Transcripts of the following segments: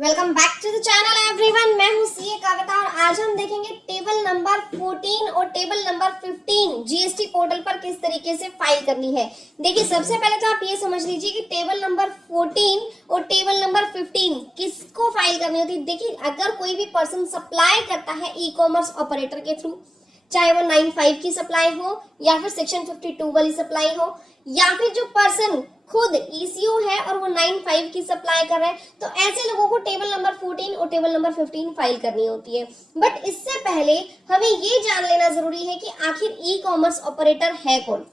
Welcome back to the channel everyone. मैं हूं CA कविता और आज हम देखेंगे टेबल नंबर 14 और टेबल नंबर 15 जीएसटी पोर्टल पर किस तरीके से फाइल करनी है। देखिए, सबसे पहले तो आप ये समझ लीजिए कि टेबल नंबर 14 और टेबल नंबर 15 किसको फाइल करनी होती है। देखिए, अगर कोई भी पर्सन सप्लाई करता है ई कॉमर्स ऑपरेटर के थ्रू, चाहे वो 95 की सप्लाई हो या फिर सेक्शन 52 वाली सप्लाई हो, या फिर जो पर्सन खुद ईसीओ है और वो 95 की सप्लाई कर रहा है, तो ऐसे लोगों को टेबल नंबर 14 और टेबल नंबर 15 फाइल करनी होती है। बट इससे पहले हमें ये जान लेना जरूरी है कि आखिर ई कॉमर्स ऑपरेटर है कौन,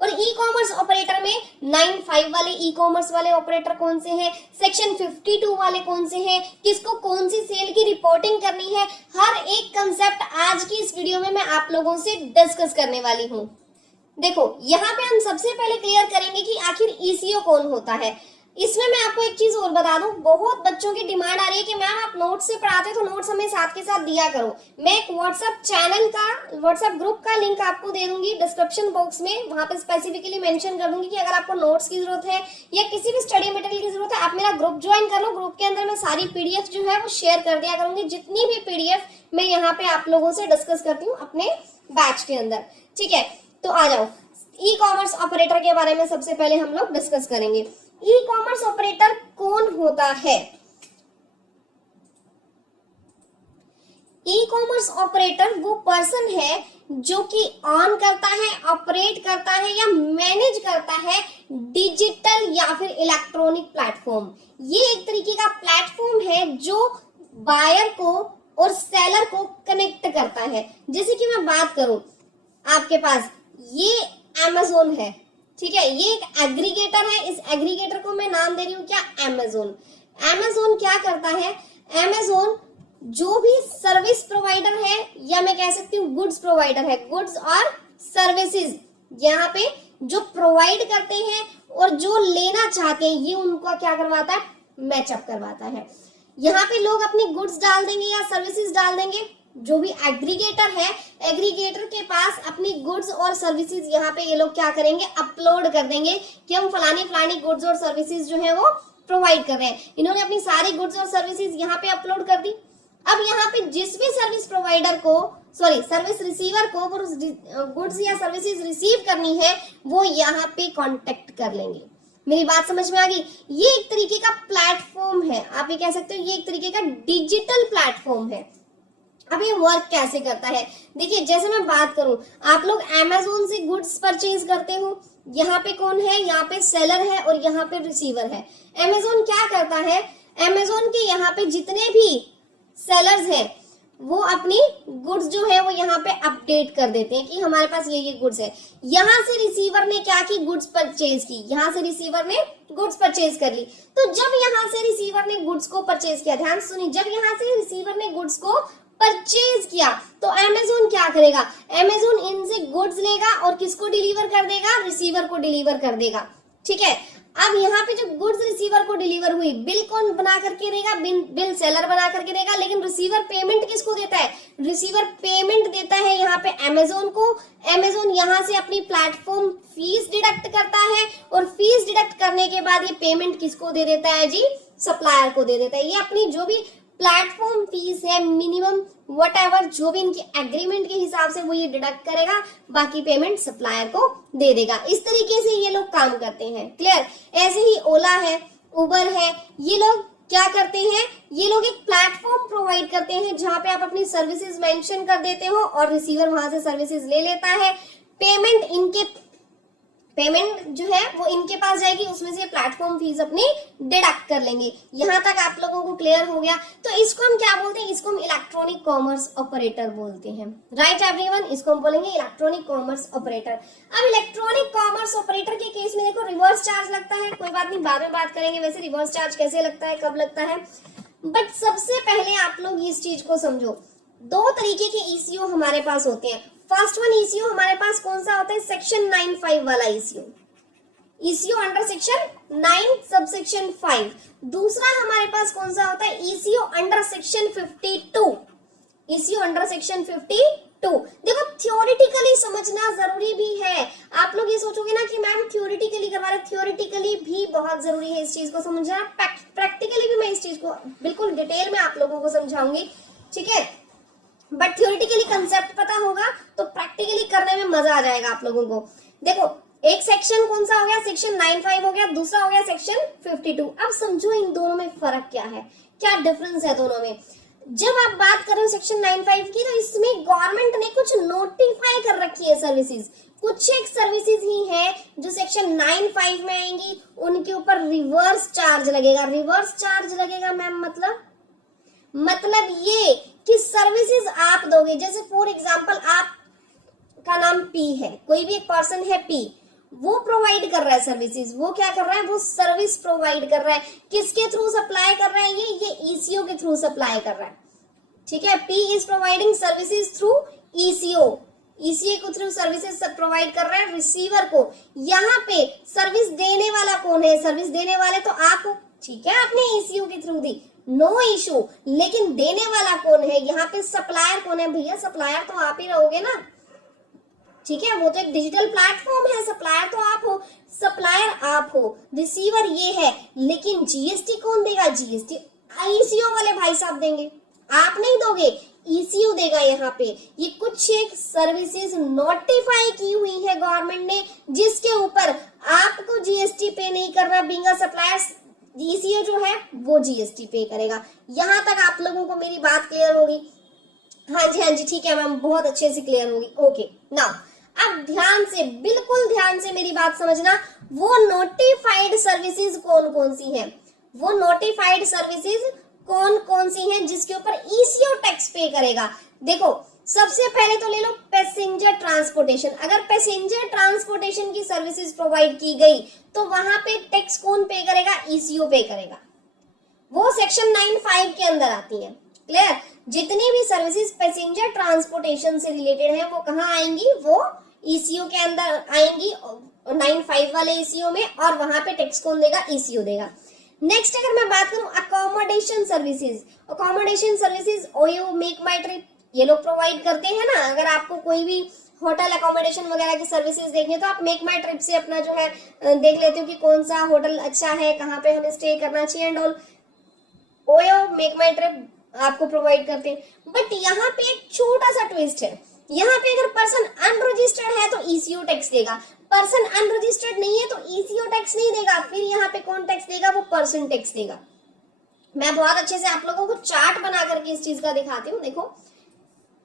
और ई कॉमर्स ऑपरेटर में 95 वाले ई कॉमर्स वाले ऑपरेटर कौन से हैं, सेक्शन 52 वाले कौन से हैं, किसको कौन सी सेल की रिपोर्टिंग करनी है। हर एक कंसेप्ट आज की इस वीडियो में मैं आप लोगों से डिस्कस करने वाली हूँ। देखो, यहाँ पे हम सबसे पहले क्लियर करेंगे कि आखिर ईसीओ कौन होता है। इसमें मैं आपको एक चीज और बता दूं, बहुत बच्चों की डिमांड आ रही है कि मैम आप नोट्स से पढ़ाते तो नोट्स हमें साथ के साथ दिया करो। मैं एक व्हाट्सएप चैनल का, व्हाट्सएप ग्रुप का लिंक आपको दे दूंगी डिस्क्रिप्शन बॉक्स में। वहां पे स्पेसिफिकली मेंशन कर दूंगी कि अगर आपको नोट्स की जरूरत है या किसी भी स्टडी मटेरियल की जरूरत है, आप मेरा ग्रुप ज्वाइन कर लो। ग्रुप के अंदर मैं सारी पीडीएफ जो है वो शेयर कर दिया करूंगी। जितनी भी पीडीएफ मैं यहाँ पे आप लोगों से डिस्कस करती हूँ अपने बैच के अंदर, ठीक है। तो आ जाओ, ई कॉमर्स ऑपरेटर के बारे में सबसे पहले हम लोग डिस्कस करेंगे। ई कॉमर्स ऑपरेटर कौन होता है? ई कॉमर्स ऑपरेटर वो पर्सन है जो कि ऑन करता है, ऑपरेट करता है या मैनेज करता है डिजिटल या फिर इलेक्ट्रॉनिक प्लेटफॉर्म। ये एक तरीके का प्लेटफॉर्म है जो बायर को और सेलर को कनेक्ट करता है। जैसे कि मैं बात करूं, आपके पास ये Amazon है, ठीक है, ये एक एग्रीगेटर है। इस एग्रीगेटर को मैं नाम दे रही हूँ क्या, Amazon। Amazon क्या करता है, Amazon जो भी सर्विस प्रोवाइडर है या मैं कह सकती हूँ गुड्स प्रोवाइडर है, गुड्स और सर्विसेज यहाँ पे जो प्रोवाइड करते हैं और जो लेना चाहते हैं, ये उनको क्या करवाता है, मैचअप करवाता है। यहाँ पे लोग अपनी गुड्स डाल देंगे या सर्विसेज डाल देंगे। जो भी एग्रीगेटर है, एग्रीगेटर के पास अपनी गुड्स और सर्विसेज यहाँ पे ये लोग क्या करेंगे, अपलोड कर देंगे कि हम फलानी गुड्स और सर्विसेज जो है वो प्रोवाइड कर रहे हैं। इन्होंने अपनी सारी गुड्स और सर्विसेज यहाँ पे अपलोड कर दी। अब यहाँ पे जिस भी सर्विस प्रोवाइडर को, सॉरी सर्विस रिसीवर को वो गुड्स या सर्विसेज रिसीव करनी है, वो यहाँ पे कॉन्टेक्ट कर लेंगे। मेरी बात समझ में आ गई? ये एक तरीके का प्लेटफॉर्म है, आप ये कह सकते हो ये एक तरीके का डिजिटल प्लेटफॉर्म है। अब ये वर्क कैसे करता है, देखिए, जैसे मैं बात करूं, आप लोग Amazon से गुड्स परचेज करते हो। यहाँ पे कौन है, यहाँ पे सेलर है और यहाँ पे रिसीवर है। Amazon क्या करता है, Amazon के यहाँ पे जितने भी सेलर्स हैं वो अपनी गुड्स जो है वो यहाँ पे अपडेट कर देते हैं कि हमारे पास ये गुड्स है। यहाँ से रिसीवर ने क्या की, गुड्स परचेज की। यहाँ से रिसीवर ने गुड्स परचेज कर ली। तो जब यहाँ से रिसीवर ने गुड्स को परचेज किया, ध्यान सुनिए, जब यहाँ से रिसीवर ने गुड्स को परचेज किया तो Amazon क्या करेगा, Amazon इनसे गुड्स लेगा और किसको डिलीवर कर देगा, रिसीवर को डिलीवर कर देगा, ठीक है। अब यहाँ पे जो गुड्स रिसीवर को डिलीवर हुई, बिल कौन बना करके देगा, बिल सेलर बना करके देगा, लेकिन रिसीवर पेमेंट किसको देता है, रिसीवर पेमेंट देता है यहाँ पे Amazon को। Amazon यहाँ से अपनी प्लेटफॉर्म फीस डिडक्ट करता है और फीस डिडक्ट करने के बाद ये पेमेंट किसको दे देता है जी, सप्लायर को दे देता है। ये अपनी जो भी प्लेटफॉर्म फीस है, मिनिमम व्हाटएवर जो भी इनके एग्रीमेंट के हिसाब से वो ये डिडक्ट करेगा, बाकी पेमेंट सप्लायर को दे देगा। इस तरीके से ये लोग काम करते हैं, क्लियर। ऐसे ही ओला है, उबर है, ये लोग क्या करते हैं, ये लोग एक प्लेटफॉर्म प्रोवाइड करते हैं जहां पे आप अपनी सर्विसेज मेंशन कर देते हो और रिसीवर वहां से सर्विसेज ले लेता है। पेमेंट जो है वो इनके पास जाएगी, उसमें से प्लेटफॉर्म फीस अपनी डिडक्ट कर लेंगे। यहाँ तक आप लोगों को क्लियर हो गया? तो इसको हम क्या बोलते हैं, इसको हम इलेक्ट्रॉनिक कॉमर्स ऑपरेटर बोलते हैं, राइट एवरीवन। इसको हम बोलेंगे इलेक्ट्रॉनिक कॉमर्स ऑपरेटर। अब इलेक्ट्रॉनिक कॉमर्स ऑपरेटर के केस में देखो, रिवर्स चार्ज लगता है, कोई बात नहीं, बाद में बात करेंगे वैसे रिवर्स चार्ज कैसे लगता है, कब लगता है। बट सबसे पहले आप लोग इस चीज को समझो, दो तरीके के ईसीओ हमारे पास होते हैं। फर्स्ट वन ईसीओ हमारे पास कौन सा होता है, सेक्शन 95 वाला eco, eco under section 9 subsection 5। दूसरा हमारे पास कौन सा होता है, eco under section 52, eco under section 52। देखो, थ्योरेटिकली समझना जरूरी भी है। आप लोग ये सोचोगे ना कि मैम थ्योरेटिकली करवा रहे, थ्योरेटिकली भी बहुत जरूरी है इस चीज को समझना, प्रैक्टिकली भी मैं इस चीज को बिल्कुल डिटेल में आप लोगों को समझाऊंगी, ठीक है। बट थ्योरेटिकली कंसेप्ट पता होगा तो प्रैक्टिकली करने में मजा आ जाएगा आप लोगों को। देखो एक सेक्शन कौन सा हो गया, सेक्शन 95 हो गया, दूसरा हो गया सेक्शन 52। अब समझो इन दोनों में फर्क क्या है, क्या डिफरेंस है दोनों में। जब आप बात कर रहे हो सेक्शन 95 की, तो इसमें गवर्नमेंट ने कुछ नोटिफाई कर रखी है सर्विसेज, कुछ एक सर्विसेज ही है जो सेक्शन 95 में आएंगी, उनके ऊपर रिवर्स चार्ज लगेगा। रिवर्स चार्ज लगेगा मैम मतलब ये कि सर्विसेज आप दोगे, जैसे फॉर एग्जांपल आप का नाम पी है, कोई भी एक पर्सन है पी, वो प्रोवाइड कर रहा है सर्विसेज। वो क्या कर रहा है, वो सर्विस प्रोवाइड कर रहा है। किसके थ्रू सप्लाई कर रहा है, ये ईसीओ के थ्रू सप्लाई कर रहा है, ठीक है। P is providing services through eco, eco के थ्रू सर्विसेज प्रोवाइड कर रहा है रिसीवर को। यहाँ पे सर्विस देने वाला कौन है, सर्विस देने वाले तो आप हो, ठीक है, आपने ईसीओ के थ्रू दी, नो इशू। लेकिन देने वाला कौन है, यहाँ पे सप्लायर कौन है, भैया सप्लायर तो आप ही रहोगे ना, ठीक है। वो तो एक डिजिटल प्लेटफॉर्म है, सप्लायर तो आप हो, सप्लायर आप हो, रिसीवर ये है। लेकिन जीएसटी कौन देगा, जीएसटी ईसीओ वाले भाई साहब देंगे, आप नहीं दोगे, ईसीओ देगा। यहाँ पे ये कुछ एक सर्विसेज नोटिफाई की हुई है गवर्नमेंट ने, जिसके ऊपर आपको जीएसटी पे नहीं करना, बीइंग अ सप्लायर ईसीओ जो है वो जीएसटी पे करेगा। यहां तक आप लोगों को मेरी बात क्लियर होगी? हाँ जी ठीक है मैम, बहुत अच्छे से क्लियर होगी। ओके नाउ अब ध्यान से, बिल्कुल ध्यान से मेरी बात समझना। वो नोटिफाइड सर्विसेज कौन कौन सी हैं, वो नोटिफाइड सर्विसेज कौन कौन सी हैं जिसके ऊपर ईसीओ टैक्स पे करेगा। देखो सबसे पहले तो ले लो पैसेंजर ट्रांसपोर्टेशन। अगर पैसेंजर ट्रांसपोर्टेशन की सर्विसेज प्रोवाइड की गई तो वहां पे टैक्स कौन पे करेगा, ईसीओ पे करेगा। वो सेक्शन 95 के अंदर आती है, क्लियर। जितनी भी सर्विसेज पैसेंजर ट्रांसपोर्टेशन से रिलेटेड है वो कहाँ आएंगी, वो ईसीओ के अंदर आएंगी, 95 वाले ईसीओ में, और वहां पे टैक्स कौन देगा, ईसीओ देगा। नेक्स्ट अगर मैं बात करूं accommodation services, accommodation services OYO MakeMyTrip ये लोग प्रोवाइड करते हैं ना। अगर आपको कोई भी होटल अकोमोडेशन वगैरह की सर्विसेज देखनी है तो आप मेक माई ट्रिप से अपना जो है देख लेते हो कि कौन सा होटल अच्छा है, कहाँ पे हमें स्टे करना चाहिए and all. OYO make my trip आपको प्रोवाइड करते हैं। बट यहाँ पे एक छोटा सा ट्विस्ट है, यहाँ पे अगर पर्सन अनरजिस्टर्ड है तो ईसीओ टैक्स देगा, पर्सन अनरजिस्टर्ड नहीं है तो ईसीओ टैक्स नहीं देगा। फिर यहाँ पे कौन टैक्स देगा, वो पर्सन टैक्स देगा। मैं बहुत अच्छे से आप लोगों को चार्ट बना करके इस चीज का दिखाती हूँ। देखो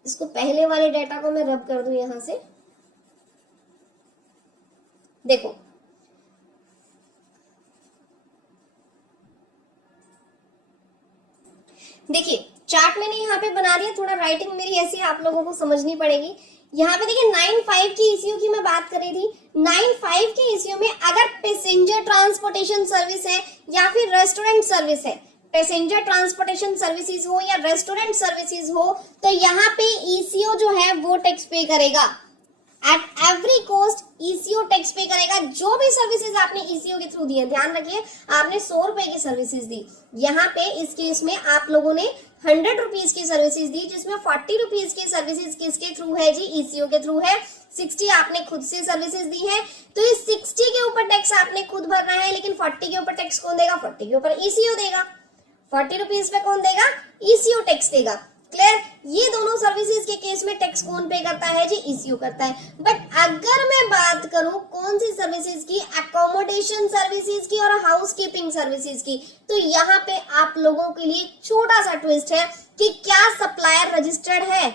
इसको पहले वाले डेटा को मैं रब कर दूं यहां से, देखो देखिए चार्ट मैंने यहाँ पे बना दिया, थोड़ा राइटिंग मेरी ऐसी आप लोगों को समझनी पड़ेगी। यहाँ पे देखिए 95 की ईसीओ की मैं बात कर रही थी। 95 के ईसीओ में अगर पैसेंजर ट्रांसपोर्टेशन सर्विस है या फिर रेस्टोरेंट सर्विस है, पैसेंजर ट्रांसपोर्टेशन सर्विसेज हो या रेस्टोरेंट सर्विसेज हो, तो यहाँ पे ईसीओ जो है वो टैक्स पे करेगा। At every cost eco tax पे करेगा। जो भी सर्विसेज आपने ईसीओ के थ्रू दिए, ध्यान रखिए आपने 100 रुपए की सर्विसेज दी, यहाँ पे इस केस में आप लोगों ने 100 रुपीज की सर्विसेज दी, जिसमें 40 रुपीज की सर्विसेज किसके थ्रू है जी, ईसीओ के थ्रू है। 60 आपने खुद से सर्विसेज दी है, तो इस 60 के ऊपर टैक्स आपने खुद भरना है, लेकिन 40 के ऊपर टैक्स कौन देगा, 40 के ऊपर ईसीओ देगा। 40 रुपीज पे कौन देगा, ईसीओ टैक्स देगा। क्लियर। ये दोनों सर्विसेज के केस में टैक्स कौन पे करता है जी, ईसीओ करता है। बट अगर मैं बात करूं कौन सी सर्विसेज की, अकोमोडेशन सर्विसेज की और हाउस कीपिंग सर्विसेज की, तो यहाँ पे आप लोगों के लिए छोटा सा ट्विस्ट है कि क्या सप्लायर रजिस्टर्ड है,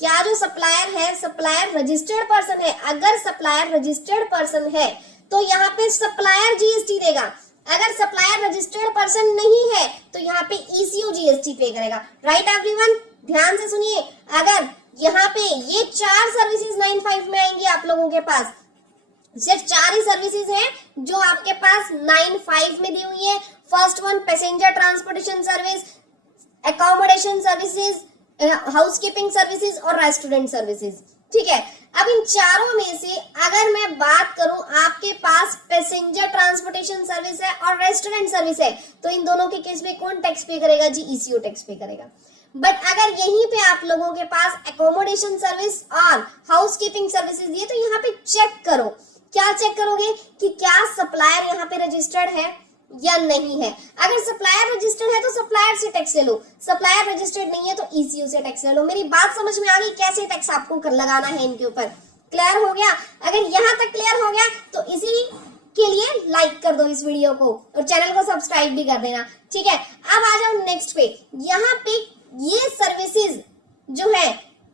क्या जो सप्लायर है सप्लायर रजिस्टर्ड पर्सन है। अगर सप्लायर रजिस्टर्ड पर्सन है तो यहाँ पे सप्लायर जीएसटी देगा। अगर सप्लायर रजिस्टर्ड पर्सन नहीं है तो यहाँ पे ईसीओ जीएसटी पे करेगा। राइट एवरीवन, ध्यान से सुनिए। अगर यहाँ पे ये 4 सर्विसेज 95 में आएंगी आप लोगों के पास, सिर्फ 4 ही सर्विसेज हैं जो आपके पास 95 में दी हुई है। First one passenger transportation service, accommodation services, house keeping services और रेस्टोरेंट सर्विसेज। ठीक है, अब इन चारों में से अगर मैं बात करूं, आपके पास पैसेंजर ट्रांसपोर्टेशन सर्विस है और रेस्टोरेंट सर्विस है, तो इन दोनों के केस में कौन टैक्स पे करेगा जी, ईसीओ टैक्स पे करेगा। बट अगर यहीं पे आप लोगों के पास अकोमोडेशन सर्विस और हाउस कीपिंग सर्विसेज दिए, तो यहाँ पे चेक करो, क्या चेक करोगे कि क्या सप्लायर यहाँ पे रजिस्टर्ड है, या नहीं है। अगर सप्लायर रजिस्टर्ड है तो सप्लायर से टैक्स ले लो, सप्लायर रजिस्टर्ड नहीं है तो ईसीओ से टैक्स ले लो। मेरी बात समझ में आ गई कैसे टैक्स आपको लगाना है इनके ऊपर? क्लियर हो गया? अगर यहाँ तक क्लियर हो गया तो इसी के लिए लाइक कर दो इस वीडियो को और चैनल को सब्सक्राइब भी कर देना, ठीक है। अब आ जाओ नेक्स्ट पे। यहाँ पे ये सर्विसेज जो है,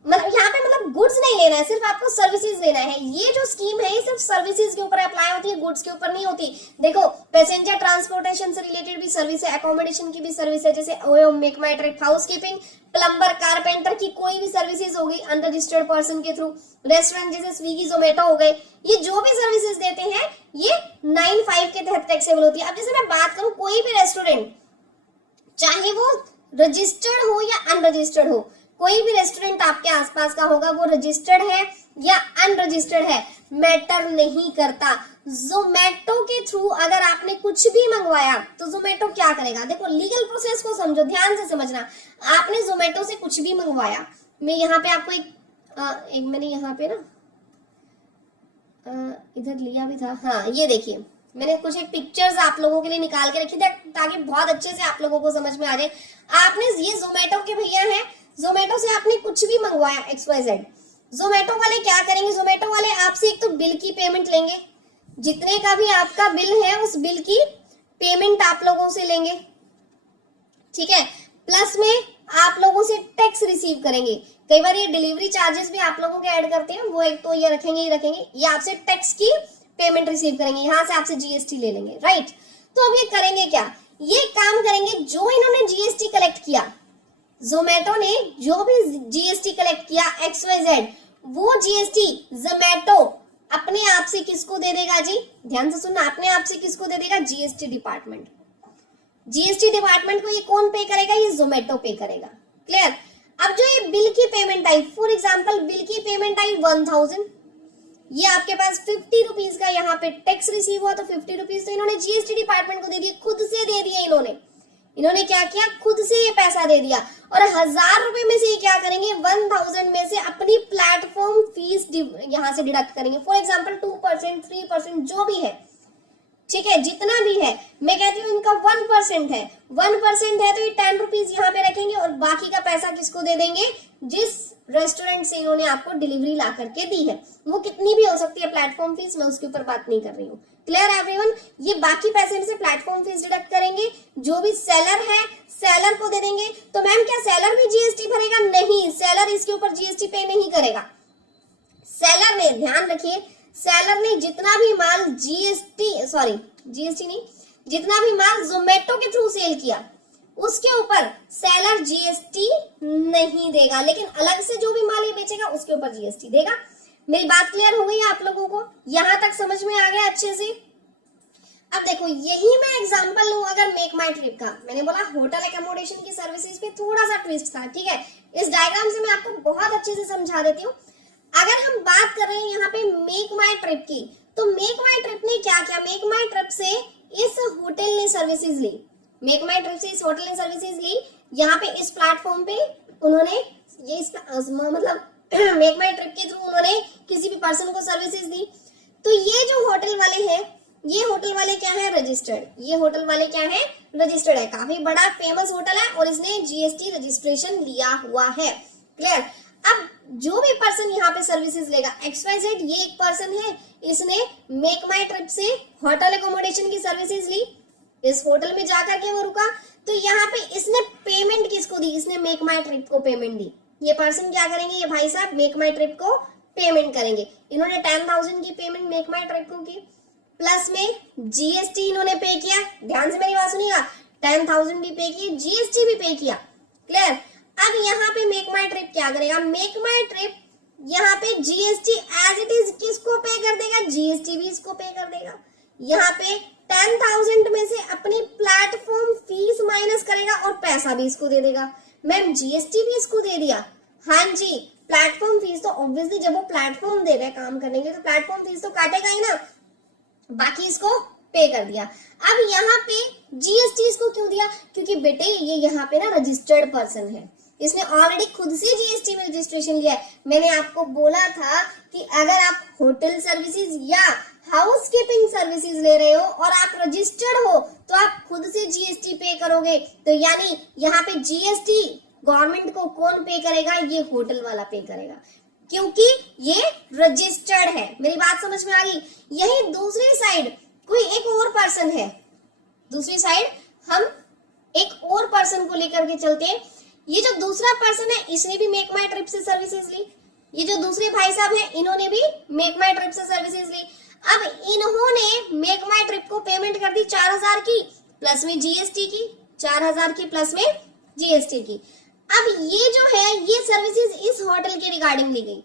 मतलब यहाँ पे मतलब गुड्स नहीं लेना है, सिर्फ आपको सर्विसेज लेना है। ये जो स्कीम है ये सिर्फ सर्विसेज के ऊपर अप्लाई होती है, गुड्स के ऊपर नहीं होती। देखो, पैसेंजर ट्रांसपोर्टेशन से रिलेटेड भी सर्विस है, अकोमोडेशन की भी सर्विस है, जैसे ओयो, मेक माई ट्रिप, हाउसकीपिंग, प्लम्बर, कारपेंटर की कोई भी सर्विसेज हो गई अनरजिस्टर्ड पर्सन के थ्रू, रेस्टोरेंट जैसे स्विगी जोमेटो हो गए, ये जो भी सर्विसेज देते हैं ये 9(5) के तहत टैक्सेबल होती है। अब जैसे मैं बात करूं, कोई भी रेस्टोरेंट चाहे वो रजिस्टर्ड हो या अनरजिस्टर्ड हो, कोई भी रेस्टोरेंट आपके आसपास का होगा वो रजिस्टर्ड है या अनरजिस्टर्ड है, मैटर नहीं करता। जोमेटो के थ्रू अगर आपने कुछ भी मंगवाया तो जोमेटो क्या करेगा? देखो, लीगल प्रोसेस को समझो, ध्यान से समझना। आपने जोमेटो से कुछ भी मंगवाया, मैं यहाँ पे आपको एक मैंने यहाँ पे ना इधर लिया भी था, हाँ ये देखिए, मैंने कुछ एक पिक्चर्स आप लोगों के लिए निकाल के रखी थी ताकि बहुत अच्छे से आप लोगों को समझ में आ जाए। आपने ये जोमेटो के भैया हैं, जोमेटो से आपने कुछ भी मंगवाया XYZ, जोमेटो वाले क्या करेंगे? जोमेटो वाले आपसे एक तो बिल की पेमेंट लेंगे, जितने का भी आपका बिल है उस बिल की पेमेंट आप लोगों से लेंगे, ठीक है। प्लस में आप लोगों से टैक्स रिसीव करेंगे। कई बार ये डिलीवरी चार्जेस भी आप लोगों के ऐड करते हैं, वो एक तो ये रखेंगे ही रखेंगे, ये आपसे टैक्स की पेमेंट रिसीव करेंगे, यहाँ से आपसे जीएसटी ले लेंगे, राइट। तो अब ये करेंगे क्या? ये काम करेंगे, जो इन्होंने जीएसटी कलेक्ट किया, जोमेटो ने जो भी जीएसटी कलेक्ट किया XYZ, वो जीएसटी जोमेटो अपने आप से किसको दे देगा जी? ध्यान से सुनना, अपने आप से किसको दे देगा? GST department. जीएसटी डिपार्टमेंट को ये कौन पे करेगा? ये जोमेटो पे करेगा। क्लियर? अब जो ये बिल की payment I, for example bill की पेमेंट आई 1000, ये आपके पास 50 रुपीज का यहाँ पे टैक्स रिसीव हुआ, तो 50 रुपीज तो इन्होंने जीएसटी डिपार्टमेंट को दे दिए, खुद से दे दिए इन्होंने क्या किया? खुद से ये पैसा दे दिया। और 1000 रुपए में से ये क्या करेंगे? 1000 में से अपनी प्लेटफॉर्म फीस यहाँ से डिडक्ट करेंगे। फॉर एग्जांपल 2%, 3% जो भी है, ठीक है, जितना भी है, मैं कहती हूँ इनका 1% है, 1% है तो ये 10 रुपीज यहाँ पे रखेंगे और बाकी का पैसा किसको दे देंगे? जिस रेस्टोरेंट से इन्होंने आपको डिलीवरी ला करके दी है, वो कितनी भी हो सकती है प्लेटफॉर्म फीस, मैं उसके ऊपर बात नहीं कर रही हूँ। Clear everyone? ये बाकी पैसे में से प्लेटफॉर्म फीस डिडक्ट करेंगे, जो भी सेलर है सेलर को दे देंगे। तो मैम क्या सेलर भी जीएसटी भरेगा? नहीं, सेलर इसके ऊपर जीएसटी पे नहीं करेगा। सेलर ने, ध्यान रखिए, सेलर ने जितना भी माल जीएसटी नहीं, जितना भी माल जोमेटो के थ्रू सेल किया उसके ऊपर सेलर जीएसटी नहीं देगा, लेकिन अलग से जो भी माल ये बेचेगा उसके ऊपर जीएसटी देगा। मेरी बात क्लियर हो गई आप लोगों को? यहां तक समझ में आ गया अच्छे से? अब देखो, यही मैं एग्जांपल लूं अगर मेक माई ट्रिप का, मैंने बोला होटल एकोमोडेशन की सर्विसेज पे थोड़ा सा ट्विस्ट था, ठीक है। इस डायग्राम से मैं आपको बहुत अच्छे से समझा देती हूँ। अगर हम बात कर रहे हैं यहाँ पे मेक माई ट्रिप की, तो मेक माई ट्रिप ने क्या किया? मेक माई ट्रिप से इस होटल ने सर्विसेज ली, मेक माई ट्रिप से इस होटल ने सर्विसेज ली। यहाँ पे इस प्लेटफॉर्म पे उन्होंने ये मतलब मेक माई ट्रिप के थ्रू उन्होंने किसी भी पर्सन को सर्विसेज दी। तो ये जो होटल वाले हैं, ये होटल वाले क्या है? रजिस्टर्ड। ये होटल वाले क्या है? रजिस्टर्ड है, काफी बड़ा फेमस होटल है और इसने जीएसटी रजिस्ट्रेशन लिया हुआ है। क्लियर? अब जो भी पर्सन यहाँ पे सर्विसेज लेगा, XYZ ये एक पर्सन है, इसने मेक माई ट्रिप से होटल एकोमोडेशन की सर्विसेज ली, इस होटल में जाकर के वो रुका, तो यहाँ पे इसने पेमेंट किसको दी? इसने मेक माई ट्रिप को पेमेंट दी। ये पर्सन क्या करेंगे? ये भाई साहब मेक माई ट्रिप को पेमेंट करेंगे। इन्होंने 10,000 की पेमेंट मेक माई ट्रिप को की, प्लस में जीएसटी इन्होंने पे किया। ध्यान से मेरी बात सुनिएगा, 10,000 भी पे की, जीएसटी भी पे किया। क्लियर? अब यहाँ पे मेक माई ट्रिप क्या करेगा? मेक माई ट्रिप यहाँ पे जीएसटी एज इट इज किसको पे कर देगा? जीएसटी भी इसको पे कर देगा। यहाँ पे 10,000 में से अपनी प्लेटफॉर्म फीस माइनस करेगा और पैसा भी इसको दे देगा। मैम जीएसटी भी इसको दे दिया? हाँ जी, प्लेटफॉर्म फीस तो ऑब्वियसली जब वो प्लेटफॉर्म दे रहे काम करने के लिए तो प्लेटफॉर्म फीस तो काटेगा ही ना, बाकी इसको पे कर दिया। अब यहाँ पे जीएसटी इसको क्यों दिया? क्योंकि बेटे ये यहाँ पे ना रजिस्टर्ड पर्सन है, इसने ऑलरेडी खुद से जीएसटी में रजिस्ट्रेशन लिया है। मैंने आपको बोला था कि अगर आप होटल सर्विसेज या हाउस कीपिंग सर्विसेज ले रहे हो और आप रजिस्टर्ड हो तो आप खुद से जीएसटी पे करोगे। तो यानी यहाँ पे जीएसटी गवर्नमेंट को कौन पे करेगा? ये होटल वाला पे करेगा, क्योंकि ये रजिस्टर्ड है। मेरी बात समझ में आ गई? यही दूसरी साइड कोई एक और पर्सन है, दूसरी साइड हम एक और पर्सन को लेकर के चलते हैं। ये जो दूसरा पर्सन है इसने भी मेक माई ट्रिप से सर्विसेज ली, ये जो दूसरे भाई साहब हैं इन्होंने भी मेक माई ट्रिप से सर्विसेज ली। अब इन्होंने मेक माई ट्रिप को पेमेंट कर दी 4000 की प्लस में जीएसटी की, 4000 की प्लस में जीएसटी की। अब ये जो है ये सर्विसेज इस होटल के रिगार्डिंग ली गई,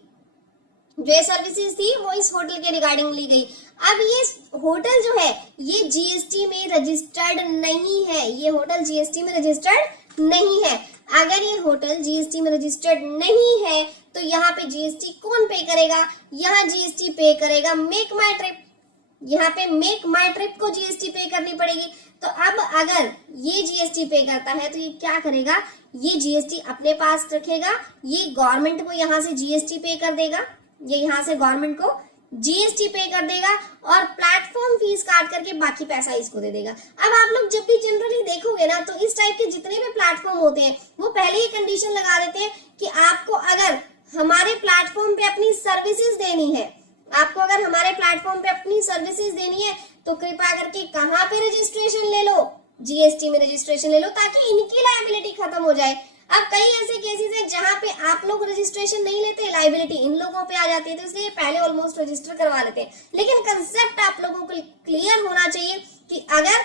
जो ये सर्विसेज थी वो इस होटल के रिगार्डिंग ली गई। अब ये होटल जो है ये जीएसटी में रजिस्टर्ड नहीं है, ये होटल जीएसटी में रजिस्टर्ड नहीं है। अगर ये होटल जीएसटी में रजिस्टर्ड नहीं है तो यहाँ पे जीएसटी कौन पे करेगा? यहाँ जीएसटी पे करेगा मेक माई ट्रिप, यहाँ पे मेक माई ट्रिप को जीएसटी पे करनी पड़ेगी। तो अब अगर ये जीएसटी पे करता है तो ये क्या करेगा? ये जीएसटी अपने पास रखेगा, ये गवर्नमेंट को यहाँ से जीएसटी पे कर देगा, ये यहाँ से गवर्नमेंट को जीएसटी पे कर देगा और प्लेटफॉर्म फीस काट करके बाकी पैसा इसको दे देगा। अब आप लोग जब भी जनरली देखोगे ना तो इस टाइप के जितने भी प्लेटफॉर्म होते हैं वो पहले ही कंडीशन लगा देते हैं कि आपको अगर हमारे प्लेटफॉर्म पे अपनी सर्विसेज देनी है, आपको अगर हमारे प्लेटफॉर्म पे अपनी सर्विसेज देनी है तो कृपया करके कहाँ पे रजिस्ट्रेशन ले लो? जीएसटी में रजिस्ट्रेशन ले लो, ताकि इनकी लायबिलिटी खत्म हो जाए। अब कई ऐसे केसेस हैं जहां पे आप लोग रजिस्ट्रेशन नहीं लेते, लायबिलिटी इन लोगों पे आ जाती है, तो इसलिए पहले ऑलमोस्ट रजिस्टर करवा लेते हैं। लेकिन कंसेप्ट आप लोगों को क्लियर होना चाहिए कि अगर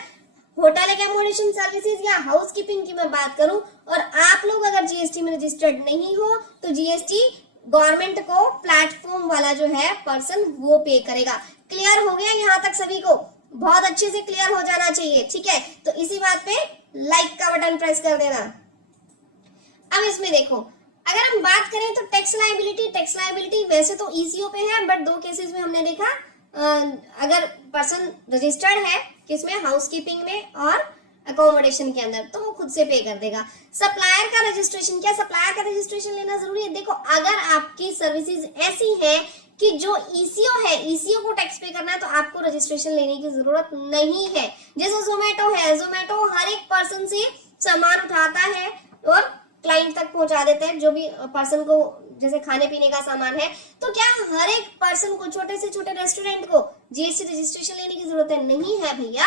होटल एकोमोडेशन सर्विसेज या हाउस कीपिंग की मैं बात करूं और आप लोग अगर जीएसटी में रजिस्टर्ड नहीं हो तो जीएसटी गवर्नमेंट को प्लेटफॉर्म वाला जो है पर्सन वो पे करेगा। क्लियर हो गया यहाँ तक सभी को? बहुत अच्छे से क्लियर हो जाना चाहिए, ठीक है? तो इसी बात पे लाइक का बटन प्रेस कर देना। अब इसमें देखो, अगर हम बात करें तो टैक्स लायबिलिटी वैसे तो ईसीओ पे है, बट 2 केसेस में हमने देखा अगर पर्सन रजिस्टर्ड है किसमें? हाउस कीपिंग में और अकोमोडेशन के अंदर, तो वो खुद से पे कर देगा। सप्लायर का रजिस्ट्रेशन, क्या सप्लायर का रजिस्ट्रेशन लेना जरूरी है? देखो, अगर आपकी सर्विसेज ऐसी है कि जो ईसीओ है, ईसीओ को टैक्स पे करना है तो आपको रजिस्ट्रेशन लेने की जरूरत नहीं है। जैसे जोमेटो है, जोमेटो हर एक पर्सन से सामान उठाता है और क्लाइंट तक पहुंचा देते हैं, जो भी पर्सन को जैसे खाने पीने का सामान है। तो क्या हर एक पर्सन को, छोटे से छोटे रेस्टोरेंट को जीएसटी रजिस्ट्रेशन लेने की जरूरत है? नहीं है भैया।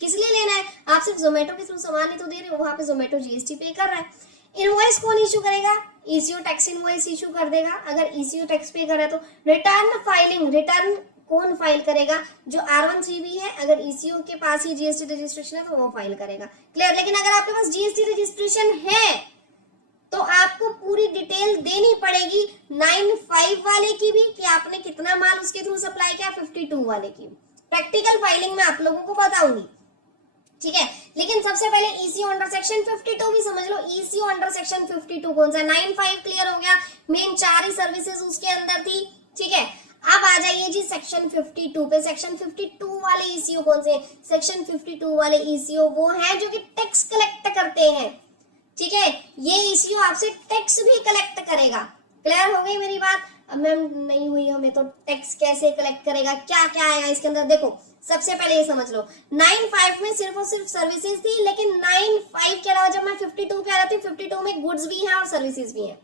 किस लिए लेना है? आप सिर्फ जोमेटो के थ्रू सामान ही तो दे रहे हो, वहां पे जोमेटो जीएसटी पे कर रहा है। इनवॉइस कौन इश्यू करेगा? ईसीओ टैक्स इनवॉइस इश्यू कर देगा। अगर ईसीओ टैक्स पे कर रहा है तो रिटर्न फाइलिंग, रिटर्न कौन फाइल करेगा? जो R1CB है, अगर ईसीओ के पास ही जीएसटी रजिस्ट्रेशन है तो वो फाइल करेगा। क्लियर? लेकिन अगर आपके पास जीएसटी रजिस्ट्रेशन है तो आपको पूरी डिटेल देनी पड़ेगी 95 वाले की भी कि आपने कितना माल उसके थ्रू सप्लाई किया, 52 वाले की। प्रैक्टिकल फाइलिंग में आप लोगों को बताऊंगी, ठीक है? लेकिन सबसे पहले ईसीओ अंडर सेक्शन 52 भी समझ लो। ईसीओ अंडर सेक्शन 52 कौन सा? 95 क्लियर हो गया, मेन 4 ही सर्विसेज उसके अंदर थी, ठीक है? अब आ जाइए जी सेक्शन 52 पे। सेक्शन 52 वाले ईसीओ कौन से? सेक्शन 52 वाले ईसीओ वो हैं जो कि टैक्स कलेक्ट करते हैं, ठीक है? ये ईसीओ आपसे टैक्स भी कलेक्ट करेगा। क्लियर हो गई मेरी बात? अब मैम नहीं हुई, हमें तो टैक्स कैसे कलेक्ट करेगा, क्या क्या आएगा इसके अंदर? देखो, सबसे पहले ये समझ लो, 95 में सिर्फ और सिर्फ सर्विसेज थी, लेकिन 95 के अलावा जब मैं 52 पे आ रही थी, 52 में गुड्स भी हैं और सर्विसेज भी हैं,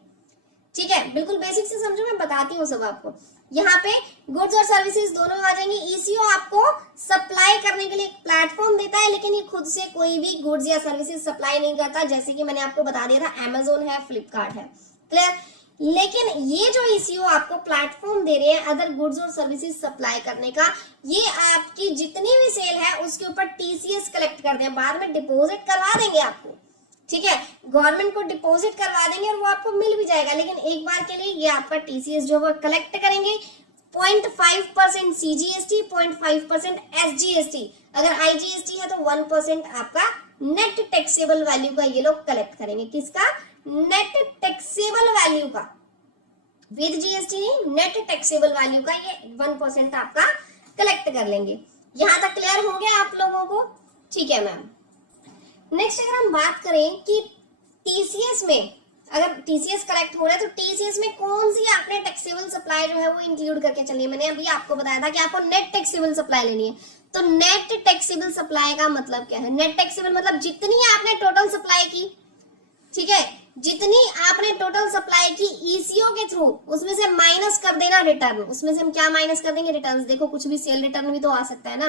ठीक है? बिल्कुल बेसिक से समझो, मैं बताती हूँ सब आपको। यहाँ पे गुड्स और सर्विसेज दोनों आ जाएंगे। ईसीओ आपको सप्लाई करने के लिए एक प्लेटफॉर्म देता है, लेकिन ये खुद से कोई भी गुड्स या सर्विसेज सप्लाई नहीं करता। जैसे कि मैंने आपको बता दिया था, अमेजोन है, फ्लिपकार्ट है, क्लियर? लेकिन ये जो ईसीओ आपको प्लेटफॉर्म दे रहे हैं अदर गुड्स और सर्विसेज सप्लाई करने का, ये आपकी जितनी भी सेल है उसके ऊपर टीसीएस कलेक्ट करते हैं। बाद में डिपॉजिट करवा देंगे आपको, ठीक है? गवर्नमेंट को डिपॉजिट करवा देंगे और वो आपको मिल भी जाएगा, लेकिन एक बार के लिए ये आपका टीसीएस जो वो कलेक्ट करेंगे। 0.5% सीजीएसटी, 0.5% एसजीएसटी, अगर आईजीएसटी है तो 1% आपका नेट टैक्सेबल वैल्यू का ये लोग कलेक्ट करेंगे। किसका? नेट टैक्सेबल वैल्यू का, विद जीएसटी नहीं, नेट टैक्सेबल वैल्यू का ये 1% आपका कलेक्ट कर लेंगे। यहां तक क्लियर हो गया आप लोगों को? ठीक है मैम। नेक्स्ट अगर हम बात करें कि टीसीएस में अगर टीसीएस कलेक्ट हो रहा है तो टीसीएस में कौन सी आपने टैक्सेबल सप्लाई जो है वो इंक्लूड करके चलनी है। मैंने अभी आपको बताया था कि आपको नेट टैक्सेबल सप्लाई लेनी है। तो नेट टैक्सेबल सप्लाई का मतलब क्या है? नेट टैक्सेबल मतलब जितनी आपने टोटल सप्लाई की, ठीक है, जितनी आपने टोटल सप्लाई की ईसीओ के थ्रू, उसमें से माइनस कर देना रिटर्न। उसमें से हम क्या माइनस कर देंगे? रिटर्न। देखो कुछ भी सेल रिटर्न भी तो आ सकता है ना,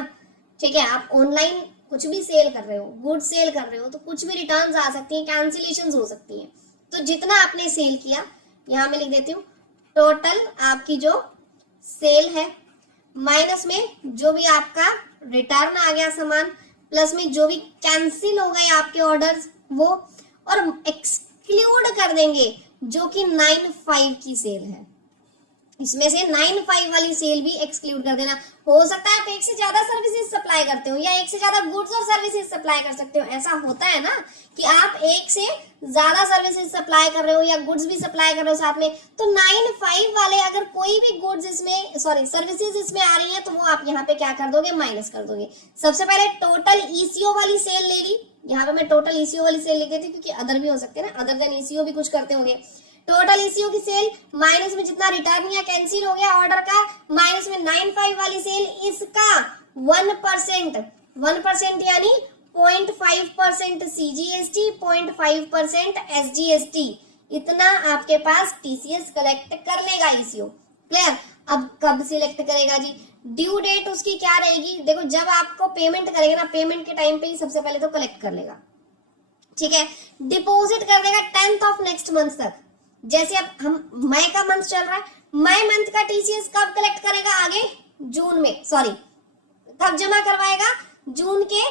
ठीक है। आप ऑनलाइन कुछ भी सेल कर रहे हो, गुड सेल कर रहे हो, तो कुछ भी रिटर्न आ सकती है, कैंसिलेशन हो सकती है। तो जितना आपने सेल किया, यहां मैं लिख देती हूँ टोटल आपकी जो सेल है, माइनस में जो भी आपका रिटर्न आ गया सामान, प्लस में जो भी कैंसिल हो गए आपके ऑर्डर्स वो, और एक्सक्लूड कर देंगे जो कि 9.5 की सेल है। इसमें से 9.5 वाली सेल भी एक्सक्लूड कर देना। हो सकता है आप एक से ज्यादा सर्विसेज सप्लाई करते हो या एक से ज्यादा गुड्स और सर्विसेज सप्लाई कर सकते हो। ऐसा होता है ना कि आप एक से ज्यादा सर्विसेज सप्लाई कर रहे हो या गुड्स भी सप्लाई कर रहे हो साथ में, तो 9.5 वाले अगर कोई भी गुड्स इसमें, सॉरी सर्विसेज इसमें आ रही है, तो वो आप यहाँ पे क्या कर दोगे? माइनस कर दोगे। सबसे पहले टोटल ईसीओ वाली सेल ले ली, यहाँ पे मैं टोटल ईसीओ वाली सेल लिख देती हूँ क्योंकि अदर भी हो सकते हैं ना, अदर देन ईसीओ भी कुछ करते होंगे। टोटल ईसीओ की सेल माइनस में जितना रिटर्न या कैंसिल हो गया ऑर्डर का, माइनस में 9.5 वाली सेल, इसका 1% यानी 0.5% सीजीएसटी, 0.5% एसजीएसटी, इतना आपके पास टीसीएस कलेक्ट कर लेगा ईसीओ। क्लियर? अब कब सिलेक्ट करेगा जी? ड्यू डेट उसकी क्या रहेगी? देखो जब आपको पेमेंट करेगा ना, पेमेंट के टाइम पे ही सबसे पहले तो कलेक्ट कर लेगा, ठीक है। डिपॉजिट कर देगा 10th ऑफ नेक्स्ट मंथ तक। जैसे अब हम मई का मंथ चल रहा है, मई मंथ का टीसीएस कब कलेक्ट करेगा? आगे जून में, सॉरी कब जमा करवाएगा? जून के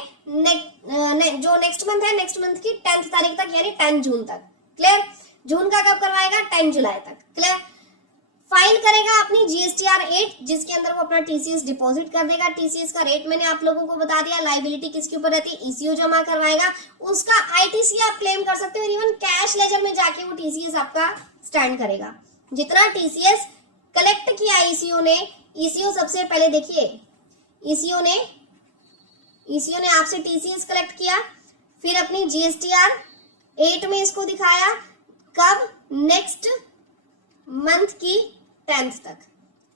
जो नेक्स्ट मंथ है, नेक्स्ट मंथ की 10th तारीख तक, यानी 10 जून तक। क्लियर? जून का कब करवाएगा? 10 जुलाई तक। क्लियर? फाइल करेगा अपनी जीएसटीआर 8, जिसके अंदर वो अपना टीसीएस डिपॉजिट कर देगा। टीसीएस का रेट मैंने आप लोगों को बता दिया। लायबिलिटी किसके ऊपर रहती है? ईसीओ जमा करवाएगा, उसका आईटीसी आप क्लेम कर सकते हो। इवन कैश लेजर में जाके वो टीसीएस आपका स्टैंड करेगा। जितना टीसीएस कलेक्ट किया ईसीओ ने, ईसीओ सबसे पहले देखिए, ईसीओ ने आपसे टीसीएस कलेक्ट किया, फिर अपनी जीएसटीआर 8 में इसको दिखाया, कब? नेक्स्ट मंथ की 10th तक।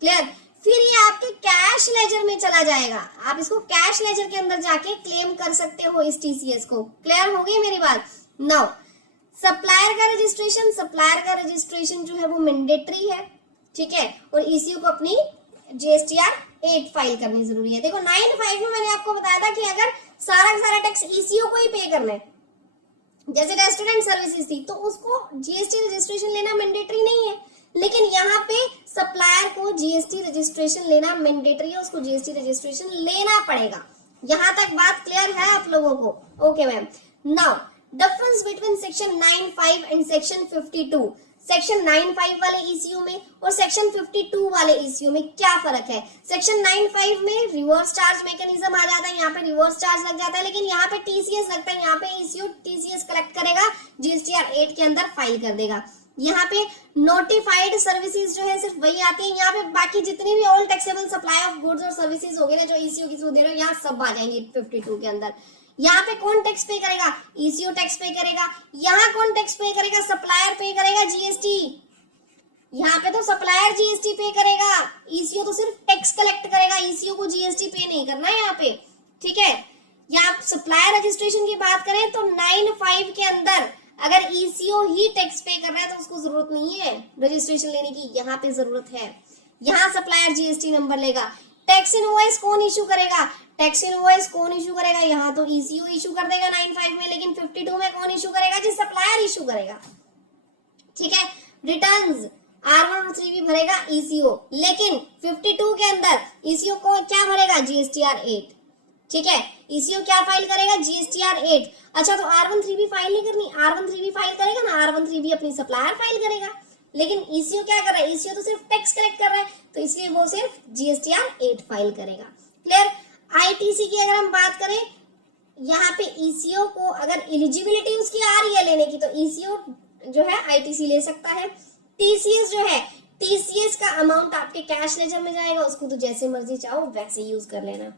क्लियर? फिर ये आपके कैश लेजर में चला जाएगा। आप इसको कैश लेजर के अंदर जाके क्लेम कर सकते हो इस टीसीएस को। क्लियर हो गई मेरी बात? नाउ सप्लायर का रजिस्ट्रेशन जो है वो मैंडेटरी है, ठीक है, और ईसीओ को अपनी जीएसटीआर 8 फाइल करनी जरूरी है। देखो 9.5 में मैंने आपको बताया था कि अगर सारा टैक्स ईसीओ को ही पे करना है, जैसे रेस्टोरेंट सर्विसेज थी, तो उसको जीएसटी रजिस्ट्रेशन लेना मैंडेटरी नहीं है। लेकिन यहाँ पे सप्लायर को जीएसटी रजिस्ट्रेशन लेना मैंडेटरी है, उसको जीएसटी रजिस्ट्रेशन लेना पड़ेगा। यहां तक बात क्लियर है आप लोगों को? Okay ma'am. Now difference between section 9.5 and section 52। Section 9.5 वाले ईसीयू में और सेक्शन 52 वाले ईसीयू में क्या फर्क है? सेक्शन 9.5 में रिवर्स चार्ज मैकेनिज्म आ जाता है, यहाँ पे रिवर्स चार्ज लग जाता है, लेकिन यहाँ पे टीसीएस लगता है। यहाँ पे ईसीयू टीसीएस कलेक्ट करेगा, जीएसटीआर 8 के अंदर फाइल कर देगा। यहाँ पे नोटिफाइड सर्विसेज जो है सिर्फ वही आती है। यहाँ पे बाकी जितनी भी all taxable supply of goods और सर्विसेज हो गए ना जो ईसीयू की थ्रू दे रहे हो, यहाँ सब आ जाएंगे 52 के अंदर। यहाँ पे कौन टैक्स पे करेगा? ईसीयू टैक्स पे करेगा। यहाँ कौन टैक्स पे करेगा? सप्लायर पे करेगा जीएसटी। यहाँ पे तो सप्लायर जीएसटी पे करेगा, ईसीयू तो सिर्फ टैक्स कलेक्ट करेगा, ईसीयू को जीएसटी पे नहीं करना है यहाँ पे, ठीक है। यहाँ सप्लायर रजिस्ट्रेशन की बात करें तो 9.5 के अंदर अगर ईसीओ ही टैक्स पे कर रहा है तो उसको जरूरत नहीं है रजिस्ट्रेशन लेने की, यहाँ पे जरूरत है। यहाँ सप्लायर जीएसटी नंबर लेगा। टैक्स इनवॉइस कौन इशू करेगा? टैक्स इनवॉइस कौन इशू करेगा? यहाँ तो ईसीओ इशू कर देगा 9.5 में, लेकिन 52 में कौन इशू करेगा? जी सप्लायर इशू करेगा, ठीक है। रिटर्न्स R1 और 3 भी भरेगा ईसीओ, लेकिन 52 के अंदर ईसीओ को क्या भरेगा? जीएसटीआर 8, ठीक है। ईसीओ क्या फाइल करेगा? जीएसटीआर 8। अच्छा तो R13 भी फाइल नहीं करनी? R13 भी फाइल करेगा ना, R13 भी अपनी सप्लायर फाइल करेगा, लेकिन ईसीओ क्या कर रहा है? ईसीओ तो सिर्फ टैक्स कलेक्ट कर रहा है, तो इसलिए वो सिर्फ जीएसटीआर 8 फाइल करेगा। क्लियर? आईटीसी की अगर हम बात करें, यहाँ पे ईसीओ को अगर एलिजिबिलिटी उसकी आ रही है लेने की, तो ईसीओ जो है आईटीसी ले सकता है। टीसीएस जो है, टीसीएस का अमाउंट आपके कैश लेजर में जाएगा, उसको तो जैसे मर्जी चाहो वैसे यूज कर लेना।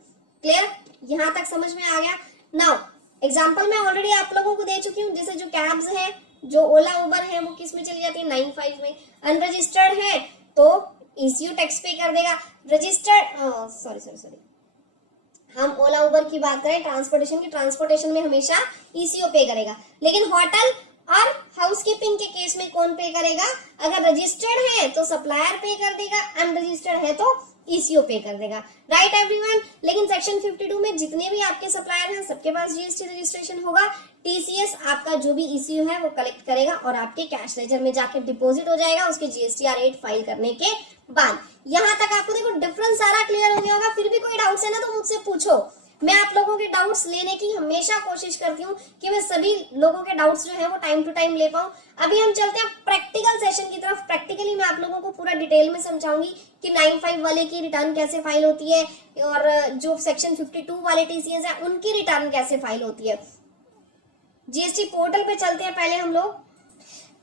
क्लियर? यहाँ तक समझ में आ गया? नाउ एग्जाम्पल मैं ऑलरेडी आप लोगों को दे चुकी हूँ, जैसे जो कैब्स है जो ओला उबर है वो किस में चली जाती है, 95 में। अनरजिस्टर्ड है तो ईसीयू टैक्स पे कर देगा। रजिस्टर्ड, सॉरी हम ओला उबर की बात करें ट्रांसपोर्टेशन की, ट्रांसपोर्टेशन में हमेशा ईसीओ पे करेगा। लेकिन होटल और हाउसकीपिंग के केस में कौन पे करेगा, अगर रजिस्टर्ड है तो सप्लायर पे कर देगा, अनरजिस्टर्ड है तो ईसीओ पे कर देगा। Right everyone. लेकिन सेक्शन 52 में जितने भी आपके सप्लायर हैं सबके पास जीएसटी रजिस्ट्रेशन होगा। टीसीएस आपका जो भी ईसीओ है वो कलेक्ट करेगा और आपके कैश लेजर में जाकर डिपॉजिट हो जाएगा उसके जीएसटीआर 8 फाइल करने के बाद। यहां तक आपको देखो डिफरेंस सारा क्लियर हो गया होगा। फिर भी कोई डाउट्स है ना तो मुझसे पूछो, मैं आप लोगों के डाउट्स लेने की हमेशा कोशिश करती हूँ कि मैं सभी लोगों के डाउट्स जो है वो टाइम टू टाइम ले पाऊँ। अभी हम चलते हैं प्रैक्टिकल सेशन की तरफ। प्रैक्टिकली मैं आप लोगों को पूरा डिटेल में समझाऊंगी कि 95 वाले की रिटर्न कैसे फाइल होती है और जो सेक्शन 52 वाले टीसीएस है उनकी रिटर्न कैसे फाइल होती है। जीएसटी पोर्टल पे चलते हैं पहले हम लोग।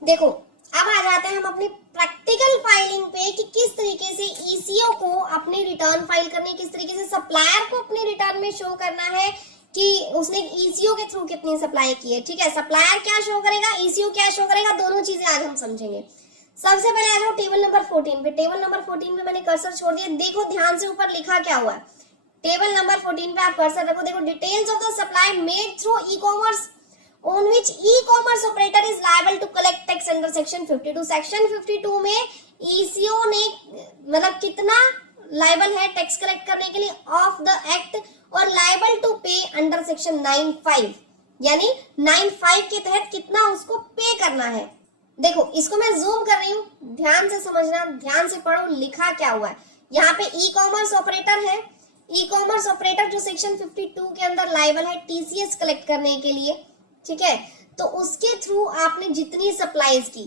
देखो अब आ जाते हैं हम अपनी प्रैक्टिकल फाइलिंग पे कि किस तरीके से ईसीओ को अपनी रिटर्न फाइल करनी, किस तरीके से सप्लायर को अपने रिटर्न में शो करना है कि उसने ईसीओ के थ्रू कितनी सप्लाई की है। ठीक है, सप्लायर क्या शो करेगा, ईसीओ क्या शो करेगा, दोनों चीजें आज हम समझेंगे। सबसे पहले आ जाओ टेबल नंबर 14 पे। टेबल नंबर 14 पे मैंने कर्सर छोड़ दिया, देखो ध्यान से ऊपर लिखा क्या हुआ है। टेबल नंबर 14 पे आप कर्सर रखो, देखो details of the supply made through e commerce on which e-commerce operator is liable to collect tax under section 52। Section 52 में ईसीओ ने मतलब कितना लाइबल है टैक्स कलेक्ट करने के लिए ऑफ द एक्ट और लाइबल टू पे अंडर सेक्शन 95, यानी 95 के तहत कितना उसको पे करना है। देखो इसको मैं जूम कर रही हूँ, ध्यान से समझना, ध्यान से पढ़ो लिखा क्या हुआ है। यहाँ पे ई कॉमर्स ऑपरेटर है, ई कॉमर्स ऑपरेटर जो सेक्शन 52 के अंदर लाइबल है टीसीएस कलेक्ट करने के लिए। ठीक है, तो उसके थ्रू आपने जितनी सप्लाईज की,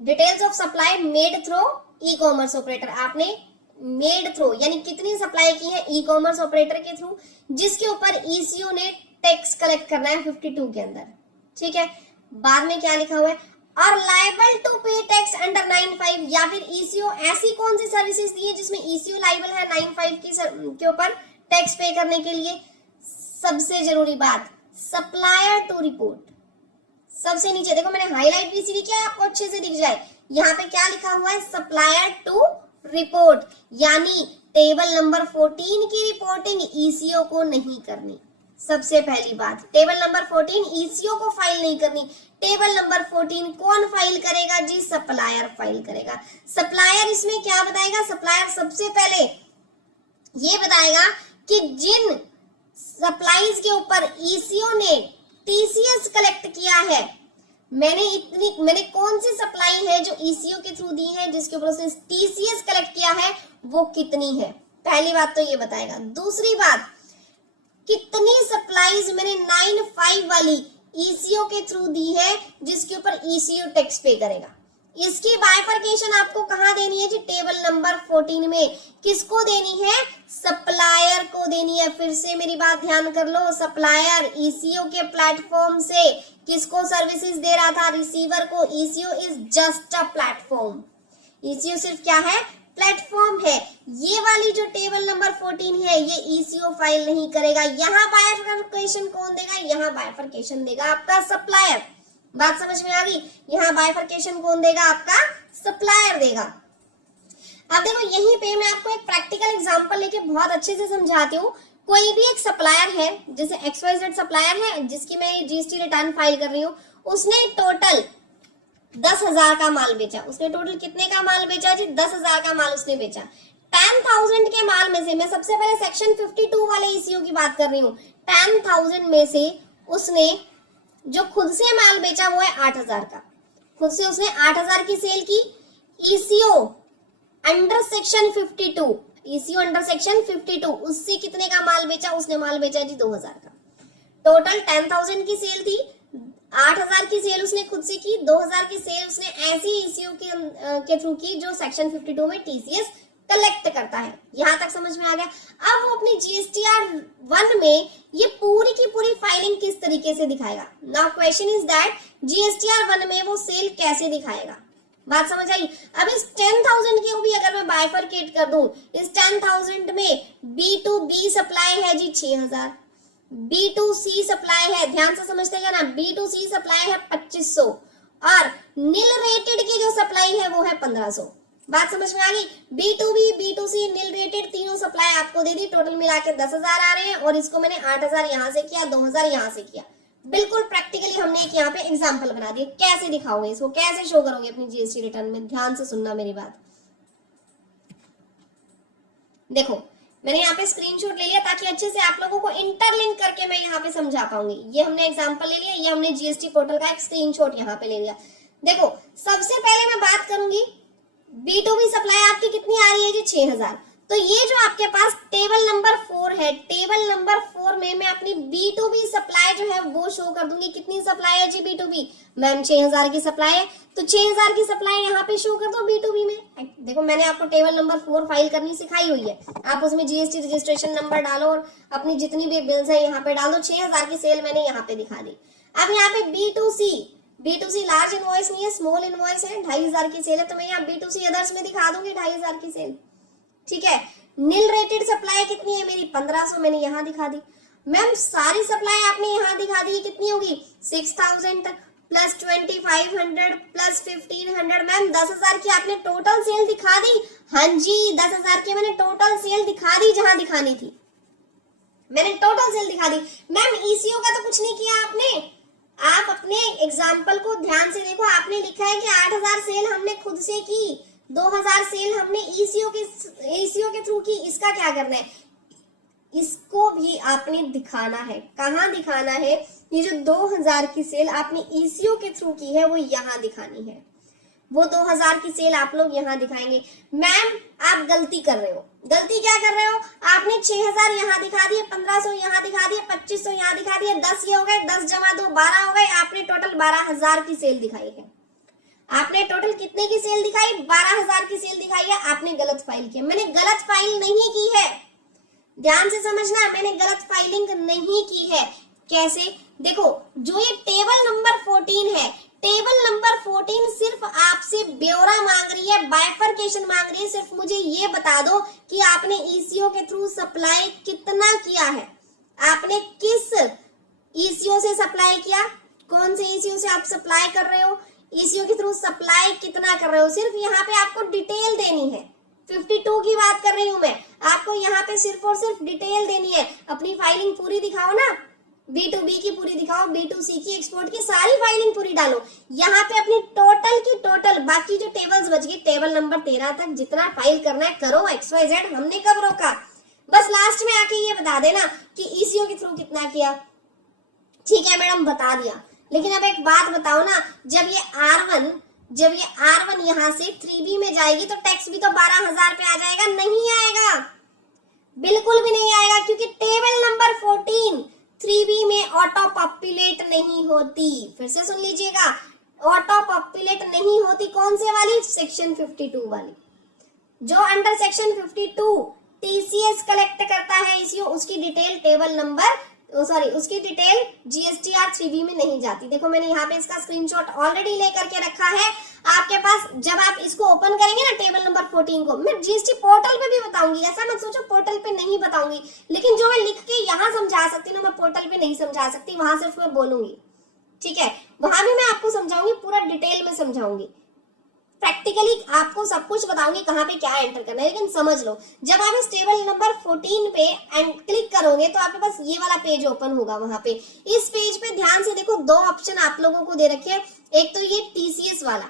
details of supply made through e commerce operator, आपने मेड थ्रू यानी कितनी सप्लाई की है ई कॉमर्स ऑपरेटर के थ्रू, जिसके ऊपर ईसीओ ने टैक्स कलेक्ट करना है 52 के अंदर। ठीक है, बाद में क्या लिखा हुआ है, और liable to pay tax under 95, या फिर ईसीओ ऐसी कौन सी सर्विसेज दी है जिसमें ईसीओ लाइबल है 95 के ऊपर टैक्स पे करने के लिए। सबसे जरूरी बात, सप्लायर टू रिपोर्ट। सबसे नीचे देखो मैंने हाईलाइट भी इसीलिए किया आपको अच्छे से दिख जाए, यहाँ पे क्या लिखा हुआ है, सप्लायर टू रिपोर्ट, यानी टेबल नंबर 14 की रिपोर्टिंग ईसीओ को नहीं करनी। सबसे पहली बात, टेबल नंबर 14 ईसीओ को फाइल नहीं करनी। टेबल नंबर 14 कौन फाइल करेगा जी, सप्लायर फाइल करेगा। सप्लायर इसमें क्या बताएगा, सप्लायर सबसे पहले ये बताएगा कि जिन सप्लाईज के ऊपर ईसीओ ने टीसीएस कलेक्ट किया है, मैंने कौन सी सप्लाई है जो ईसीओ के थ्रू दी है जिसके ऊपर उसने टीसीएस कलेक्ट किया है वो कितनी है। पहली बात तो ये बताएगा। दूसरी बात, कितनी सप्लाईज मैंने 95 वाली ईसीओ के थ्रू दी है जिसके ऊपर ईसीओ टैक्स पे करेगा। इसकी बाइफरकेशन आपको कहां देनी है जी, टेबल नंबर 14 में। किसको देनी है, सप्लायर को देनी है। फिर से मेरी बात ध्यान कर लो, सप्लायर ईसीओ के प्लेटफॉर्म से किसको सर्विसेज दे रहा था, रिसीवर को। Eco is just a platform, eco सिर्फ क्या है, प्लेटफॉर्म है। ये वाली जो टेबल नंबर 14 है ये ईसीओ फाइल नहीं करेगा। यहाँ बाइफरकेशन कौन देगा, यहाँ बाइफरकेशन देगा आपका सप्लायर। बात समझ में आ गई, यहाँ बाइफरकेशन कौन देगा, आपका सप्लायर देगा। अब देखो यहीं पे मैं आपको एक प्रैक्टिकल एग्जांपल लेके बहुत अच्छे से समझाती हूँ। कोई भी एक सप्लायर है, जैसे XYZ सप्लायर है जिसकी मैं जीएसटी रिटर्न फाइल कर रही हूँ, उसने टोटल 10,000 का माल बेचा। उसने टोटल कितने का माल बेचा जी, 10,000 का माल उसने बेचा। 10,000 के माल में से, मैं सबसे पहले सेक्शन 52 वाले ईसीओ की बात कर रही हूँ, 10,000 में से उसने जो खुद से माल बेचा वो है 8,000 का। खुद से उसने 8,000 की सेल की। Eco under section 52, eco under section 52 उससे कितने का माल बेचा, उसने माल बेचा जी 2,000 का। टोटल 10,000 की सेल थी, 8,000 की सेल उसने खुद से की, 2,000 की सेल उसने ऐसी ईसीओ के थ्रू की जो सेक्शन 52 में टीसीएस कलेक्ट करता है। यहां तक समझ में आ गया। अब वो अपनी जीएसटीआर 1 में ये पूरी की पूरी फाइलिंग किस तरीके से दिखाएगा। Now question is that GSTR 1 में वो सेल कैसे दिखाएगा। बात समझ आई। अब इस 10,000 की भी अगर मैं बाइफरकेट कर दूं, इस 10,000 में B2B सप्लाई है जी 6,000, B2C सप्लाई है, ध्यान से समझते हैं ना, B2C सप्लाई है 2,500 और नील रेटेड की जो सप्लाई है वो है 1500। बात समझ में आ गई। B2B B2C नील रेटेड तीनों सप्लाई आपको दे दी, टोटल मिला के 10,000 आ रहे हैं और इसको मैंने 8,000 यहां से किया, 2,000 यहां से किया। बिल्कुल प्रैक्टिकली हमने एक यहाँ पे एग्जांपल बना दिया। कैसे दिखाओगे इसको, कैसे शो करोगे अपनी जीएसटी रिटर्न में, ध्यान से सुनना मेरी बात। देखो मैंने यहाँ पे स्क्रीनशॉट ले लिया ताकि अच्छे से आप लोगों को इंटरलिंक करके मैं यहाँ पे समझा पाऊंगी। ये हमने एग्जांपल ले लिया, ये हमने जीएसटी पोर्टल का एक स्क्रीनशॉट यहाँ पे ले लिया। देखो सबसे पहले मैं बात करूंगी B2B सप्लाई आपकी कितनी आ रही है जी 6,000। तो ये जो आपके पास टेबल नंबर 4 है, टेबल नंबर 4 में मैं अपनी B2B सप्लाई जो है वो शो कर दूंगी। कितनी सप्लाई है जी B2B, मैम 6,000 की सप्लाई है, तो 6,000 की सप्लाई यहाँ पे शो कर दो B2B में। देखो मैंने आपको टेबल नंबर 4 फाइल करनी सिखाई हुई है, आप उसमें जीएसटी रजिस्ट्रेशन नंबर डालो और अपनी जितनी भी बिल्स है यहाँ पे डाल दो। 6,000 की सेल मैंने यहाँ पे दिखा दी। अब यहाँ पे B2C लार्ज इनवॉइस नहीं है, स्मॉल इनवॉइस है, 2,500 की सेल है, तो मैं यहाँ B2C अदर्स में दिखा दूंगी 2,500 की सेल। ठीक है। नील रेटेड सप्लाई कितनी है मेरी 1500, मैंने यहाँ दिखा दी। मैम सारी सप्लाई आपने यहाँ दिखा दी, कितनी होगी 6,000 प्लस 2,500 प्लस 1,500। मैम 10,000 की आपने टोटल सेल दिखा दी। हाँ जी 10,000 की मैंने टोटल सेल दिखा दी, जहां दिखानी थी मैंने टोटल सेल दिखा दी। मैम ईसीओ का तो कुछ नहीं किया आपने। आप अपने एग्जाम्पल को ध्यान से देखो, आपने लिखा है कि 8,000 सेल हमने खुद से की, 2,000 सेल हमने ईसीओ के थ्रू की। इसका क्या करना है, इसको भी आपने दिखाना है। कहाँ दिखाना है, ये जो 2,000 की सेल आपने ईसीओ के थ्रू की है वो यहाँ दिखानी है। वो 2,000 की सेल आप लोग यहाँ दिखाएंगे। मैम आप गलती कर रहे हो। गलती क्या कर रहे हो, आपने 6,000 यहाँ दिखा दिए, 1,500 यहाँ दिखा दिए, 2,500 यहाँ दिखा दिए, 10 ये हो गए, 10 जमा 2 12 हो गए। आपने टोटल 12,000 की सेल दिखाई है। आपने टोटल कितने की सेल दिखाई, 12,000 की सेल दिखाई है। आपने गलत फाइल किया। मैंने गलत फाइल नहीं की है, ध्यान से समझना, मैंने गलत फाइलिंग नहीं की है। कैसे, देखो जो ये टेबल नंबर 14 है, टेबल नंबर 14 सिर्फ आपसे ब्यौरा मांग रही है, बाइफरकेशन मांग रही है। सिर्फ मुझे ये बता दो कि आपने ईसीओ के थ्रू सप्लाई कितना किया है, आपने किस ईसीओ से सप्लाई किया, कौन से ईसीओ से आप सप्लाई कर रहे हो, ईसीओ के थ्रू सप्लाई कितना कर रहे हो। सिर्फ यहाँ पे आपको डिटेल देनी है। 52 की बात कर रही हूं मैं, आपको यहाँ पे सिर्फ और सिर्फ डिटेल देनी है। अपनी फाइलिंग पूरी दिखाओ ना, B2B की पूरी दिखाओ, B2C की, एक्सपोर्ट की, सारी फाइलिंग पूरी डालो। यहाँ पे अपनी टोटल की टोटल, बाकी जो टेबल्स बच गई टेबल नंबर 13 तक जितना फाइल करना है करो, XYZ, हमने कब रोका। बस लास्ट में आके ये बता देना कि ईसीओ के थ्रू कितना किया। ठीक है मैडम बता दिया, लेकिन अब एक बात बताओ ना, जब ये R1 यहाँ से 3B में जाएगी तो टैक्स भी तो 12,000 पे आ जाएगा। नहीं आएगा, बिल्कुल भी नहीं आएगा, क्योंकि टेबल नंबर 14 3B में ऑटो पॉपुलेट नहीं होती। फिर से सुन लीजिएगा, ऑटो पॉपुलेट नहीं होती। कौन से वाली, सेक्शन 52 वाली। जो अंडर सेक्शन 52 टीसीएस कलेक्ट करता है ईसीओ, उसकी डिटेल टेबल नंबर उसकी डिटेल जीएसटीआर 3B में नहीं जाती। देखो मैंने यहाँ पे इसका स्क्रीनशॉट ऑलरेडी लेकर के रखा है आपके पास। जब आप इसको ओपन करेंगे ना टेबल नंबर 14 को, मैं जीएसटी पोर्टल पे भी बताऊंगी, ऐसा मत सोचो पोर्टल पे नहीं बताऊंगी, लेकिन जो मैं लिख के यहाँ समझा सकती हूँ मैं पोर्टल पे नहीं समझा सकती, वहां सिर्फ मैं बोलूंगी। ठीक है, वहां भी मैं आपको समझाऊंगी, पूरा डिटेल में समझाऊंगी, प्रैक्टिकली आपको सब कुछ बताऊंगी कहाँ पे क्या एंटर करना है। लेकिन समझ लो, जब आप इस टेबल नंबर 14 पे क्लिक करोगे तो आपके पास ये वाला पेज ओपन होगा। वहां पे इस पेज पे ध्यान से देखो, 2 ऑप्शन आप लोगों को दे रखे हैं। एक तो ये टीसीएस वाला,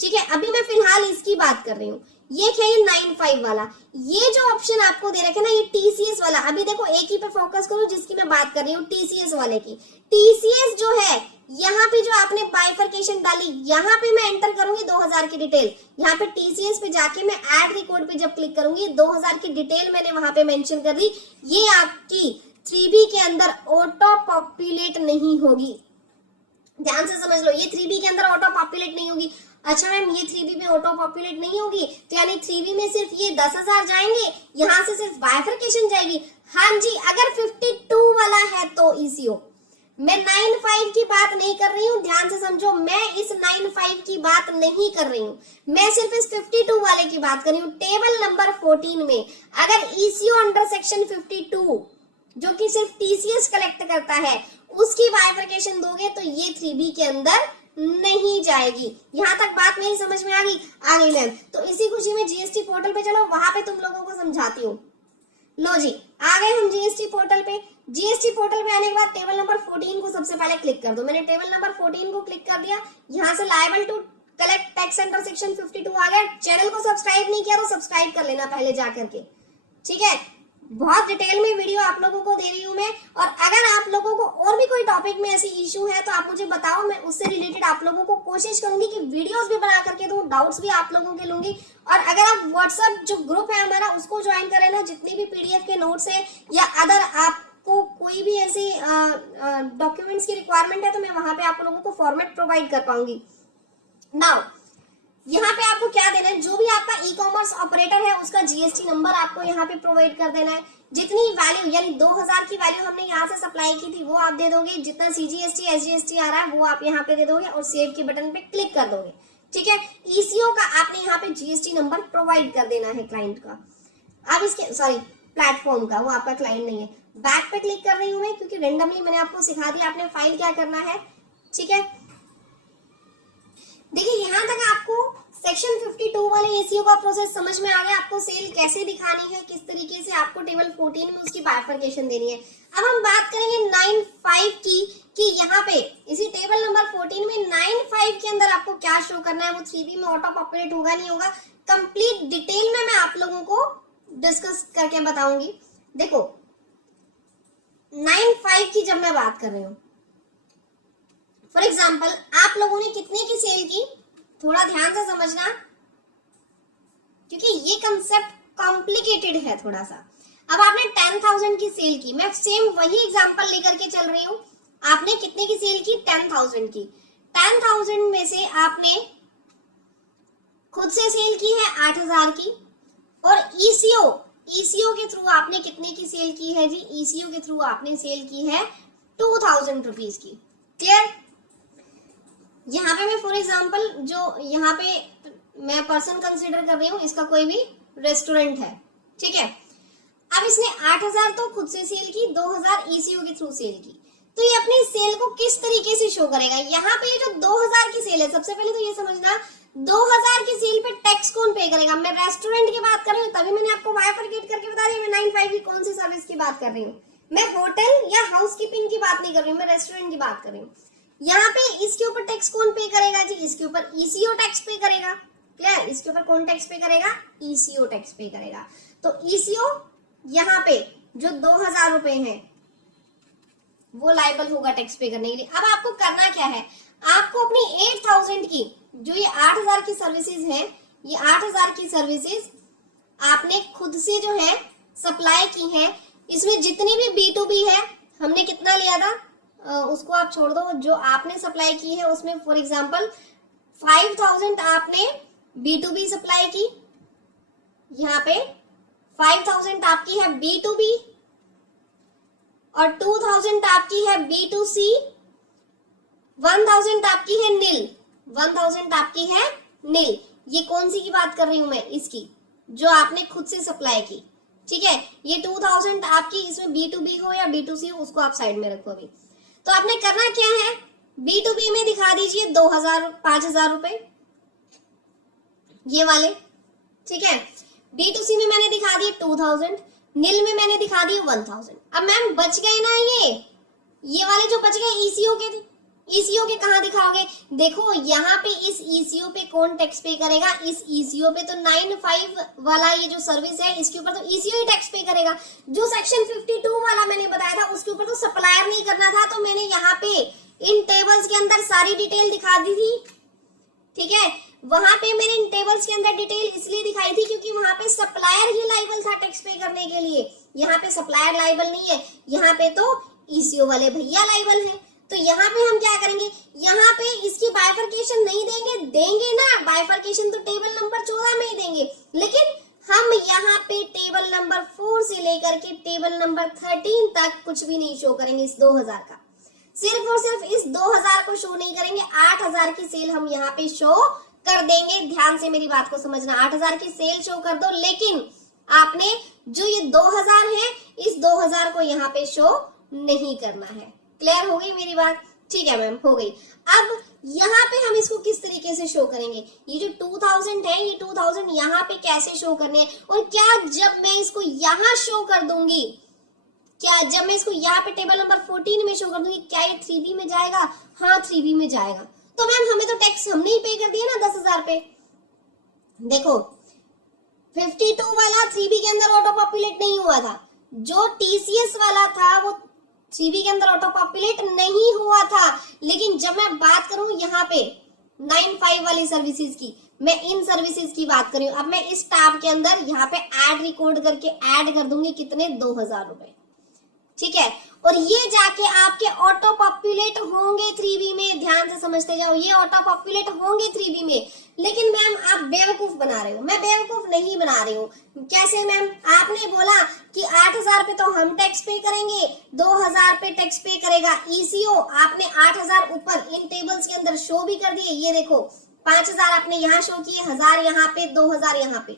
ठीक है, अभी मैं फिलहाल इसकी बात कर रही हूँ। ये क्या, ये 95 वाला, ये जो ऑप्शन आपको दे रखे ना, ये टीसीएस वाला। अभी देखो एक ही पे फोकस करो जिसकी मैं बात कर रही हूँ, टीसीएस वाले की। टीसीएस जो है, यहाँ पे जो आपने बाइफरकेशन डाली, यहाँ पे मैं एंटर करूंगी 2,000 की डिटेल। यहाँ पे टीसीएस पे जाके मैं ऐड रिकॉर्ड पे जब क्लिक करूंगी, 2,000 की डिटेल मैंने वहां पे मेंशन कर दी। ये आपकी 3B के अंदर ऑटो पॉपुलेट नहीं होगी, ध्यान से समझ लो, ये 3B के अंदर ऑटो पॉपुलेट नहीं होगी। अच्छा मैम ये 3B में ऑटो पॉपुलेट नहीं होगी, तो यानी 3B में सिर्फ ये 10,000 जाएंगे, यहाँ से सिर्फ बाइफरकेशन जाएगी। हाँ जी, अगर 52 वाला है तो ईसीओ। मैं 95 की बात नहीं कर रही हूँ, ध्यान से समझो, मैं इस 95 की बात नहीं कर रही हूँ, मैं सिर्फ इस 52 वाले की बात कर रही हूँ। टेबल नंबर 14 में अगर ईसीओ अंडर सेक्शन 52 जो कि सिर्फ टीसीएस कलेक्ट करता है, उसकी बाइफरकेशन दोगे तो ये 3B के अंदर नहीं जाएगी। यहाँ तक बात मेरी समझ में आ गई मैम। तो इसी खुशी में जीएसटी पोर्टल पे चलो, वहां पे तुम लोगों को समझाती हूँ। लो जी, आ गए हम जीएसटी पोर्टल पे। जीएसटी पोर्टल पे आने के बाद टेबल नंबर 14 को सबसे पहले क्लिक कर दो। मैंने टेबल नंबर 14 को क्लिक कर दिया। यहाँ से liable to collect tax under section 52 आ गया। चैनल को सब्सक्राइब नहीं किया तो सब्सक्राइब कर लेना पहले जाकर के, ठीक है। बहुत डिटेल में वीडियो आप लोगों को दे रही हूँ मैं, और अगर आप लोगों को और भी कोई टॉपिक में ऐसी इशू है तो आप मुझे बताओ, मैं उससे रिलेटेड आप लोगों को कोशिश करूंगी कि वीडियोस भी बना करके दूं, डाउट्स भी आप लोगों के लूंगी। और अगर आप व्हाट्सएप जो ग्रुप है हमारा उसको ज्वाइन करें ना, जितनी भी पीडीएफ के नोट्स है या अदर आपको कोई भी ऐसी डॉक्यूमेंट्स की रिक्वायरमेंट है तो मैं वहां पे आप लोगों को फॉर्मेट प्रोवाइड कर पाऊंगी। नाउ यहाँ पे आपको क्या देना है, जो भी आपका ई कॉमर्स ऑपरेटर है उसका जीएसटी नंबर आपको यहाँ पे प्रोवाइड कर देना है। जितनी वैल्यू यानी 2000 की वैल्यू हमने यहाँ से सप्लाई की थी वो आप दे दोगे। जितना सीजीएसटी एसजीएसटी आ रहा है वो आप यहाँ पे दे दोगे और सेव के बटन पे क्लिक कर दोगे, ठीक है। ईसीओ का आपने यहाँ पे जीएसटी नंबर प्रोवाइड कर देना है क्लाइंट का। अब इसके प्लेटफॉर्म का, वो आपका क्लाइंट नहीं है। बैक पे क्लिक कर रही हूँ मैं क्योंकि रेंडमली मैंने आपको सिखा दिया आपने फाइल क्या करना है, ठीक है। देखिए यहाँ तक आपको सेक्शन 52 वाले एसीओ का प्रोसेस समझ में आ गया। आपको सेल कैसे दिखानी है, किस तरीके से आपको टेबल 14 में उसकी बाइफरकेशन देनी है। अब हम बात करेंगे 9.5 की, कि यहाँ पे इसी टेबल नंबर 14 में 9.5 के अंदर आपको क्या शो करना है। वो 3B में ऑटो पॉपुलेट होगा नहीं होगा, कंप्लीट डिटेल में मैं आप लोगों को डिस्कस करके बताऊंगी। देखो 9.5 की जब मैं बात कर रही हूँ, फॉर एग्जाम्पल आप लोगों ने कितने की सेल की, थोड़ा ध्यान से समझना क्योंकि ये कंसेप्ट कॉम्प्लिकेटेड है थोड़ा सा। अब आपने 10,000 की सेल की, मैं सेम वही एग्जांपल लेकर के चल रही हूँ। आपने कितने की सेल की, 10,000 की। 10,000 में से आपने खुद से सेल की है 8,000 की, और ईसीओ के थ्रू आपने कितने की सेल की है जी, ईसीओ के थ्रू आपने सेल की है 2,000 रुपीज की। क्लियर। यहाँ पे मैं फॉर एग्जाम्पल जो यहाँ पे मैं पर्सन कंसिडर कर रही हूँ, इसका कोई भी रेस्टोरेंट है, ठीक है। अब इसने 8,000 तो खुद से सेल की, 2,000 ईसीओ के थ्रू सेल की। तो ये अपनी सेल को किस तरीके से शो करेगा। यहाँ पे ये जो 2,000 की सेल है, सबसे पहले तो ये समझना 2000 की सेल पे टैक्स कौन पे करेगा। मैं रेस्टोरेंट की बात कर रही हूँ, तभी मैंने आपको बाइफरकेट करके बता दिया मैं 9.5 की कौन सी सर्विस की बात कर रही हूँ। मैं होटल या हाउसकीपिंग की बात नहीं कर रही हूँ, मैं रेस्टोरेंट की बात कर रही हूँ। यहाँ पे इसके ऊपर टैक्स कौन पे करेगा जी, इसके ऊपर ईसीओ टैक्स पे करेगा। क्लियर। इसके ऊपर कौन टैक्स पे करेगा, ईसीओ टैक्स पे करेगा। तो ईसीओ यहाँ पे जो 2,000 रुपए है वो लायबल होगा टैक्स पे करने के लिए। अब आपको करना क्या है, आपको अपनी 8,000 की जो ये 8,000 की सर्विसेज है, ये 8,000 की सर्विसेज आपने खुद से जो है सप्लाई की है। इसमें जितनी भी B2B है, हमने कितना लिया था उसको आप छोड़ दो, जो आपने सप्लाई की है उसमें फॉर एग्जांपल 5,000 आपने B2B सप्लाई की, यहाँ पे 5,000 आपकी है B2B और 2,000 आपकी है B2C, 1,000 आपकी है नील, 1,000 आपकी है नील। ये कौन सी की बात कर रही हूं मैं, इसकी जो आपने खुद से सप्लाई की, ठीक है। ये 2,000 आपकी, इसमें B2B हो या B2C हो उसको आप साइड में रखो अभी। तो आपने करना क्या है, B2B में दिखा दीजिए 5,000 रुपए ये वाले, ठीक है। B2C में मैंने दिखा दिए 2,000, नील में मैंने दिखा दिए 1,000। अब मैम बच गए ना ये वाले जो बच गए ईसीओ के कहाँ दिखाओगे। देखो यहाँ पे इस ईसीओ पे कौन टैक्स पे करेगा, इस ईसीओ पे तो 9.5 वाला ये जो सर्विस है इसके ऊपर तो ईसीओ ही टैक्स पे करेगा। जो सेक्शन 52 वाला मैंने बताया था उसके ऊपर तो सप्लायर नहीं करना था, तो मैंने यहाँ पे इन टेबल्स के अंदर सारी डिटेल दिखा दी थी, ठीक है। वहां पे मैंने इन टेबल्स के अंदर डिटेल इसलिए दिखाई थी क्योंकि वहां पे सप्लायर ही लायबल था टैक्स पे करने के लिए। यहाँ पे सप्लायर लायबल नहीं है, यहाँ पे तो ईसीओ वाले भैया लायबल है। तो यहाँ पे हम क्या करेंगे, यहाँ पे इसकी बाइफरकेशन नहीं देंगे ना, बाइफरकेशन तो टेबल नंबर 14 में ही देंगे, लेकिन हम यहाँ पे टेबल नंबर 4 से लेकर के टेबल नंबर 13 तक कुछ भी नहीं शो करेंगे इस 2,000 का। सिर्फ और सिर्फ इस 2,000 को शो नहीं करेंगे, 8,000 की सेल हम यहाँ पे शो कर देंगे। ध्यान से मेरी बात को समझना, 8,000 की सेल शो कर दो, लेकिन आपने जो ये 2,000 है इस 2,000 को यहाँ पे शो नहीं करना है। क्लियर हो गई मेरी बात। ठीक है मैम, हो गई। अब यहाँ पे हम इसको किस तरीके से शो करेंगे, ये जो 2000 है ये 2000 यहाँ पे कैसे शो करने हैं, और क्या जब मैं इसको यहाँ शो कर दूंगी, क्या जब मैं इसको यहाँ पे टेबल नंबर 14 में शो कर दूंगी, क्या ये 3B में जाएगा? हाँ 3B में जाएगा। तो मैम हमें तो टैक्स हमने ही पे कर दिया ना 10,000 पे। देखो 52 वाला 3B के अंदर ऑटो पॉपुलेट नहीं हुआ था, जो TCS वाला था वो 3B के अंदर ऑटो पॉपुलेट नहीं हुआ था। लेकिन जब मैं बात करूं यहाँ पे 95 वाली सर्विसेज की, मैं इन सर्विसेज की बात कर रही हूँ। अब मैं इस टैब के अंदर यहाँ पे ऐड रिकॉर्ड करके ऐड कर दूंगी कितने, 2000 रुपए, ठीक है। और ये जाके आपके ऑटो पॉपुलेट होंगे 3B में, ध्यान से समझते जाओ, ये ऑटो पॉपुलेट होंगे 3B में। लेकिन मैम आप बेवकूफ बना रहे हो, मैं बेवकूफ नहीं बना रही हूँ। कैसे मैम? आपने बोला कि 8000 पे तो हम टैक्स पे करेंगे, 2000 पे टैक्स पे करेगा ECO। आपने 8000 ऊपर इन टेबल्स के अंदर शो भी कर दिए, ये देखो 5000 आपने यहाँ शो किए, 1000 यहाँ पे, 2000 यहाँ पे,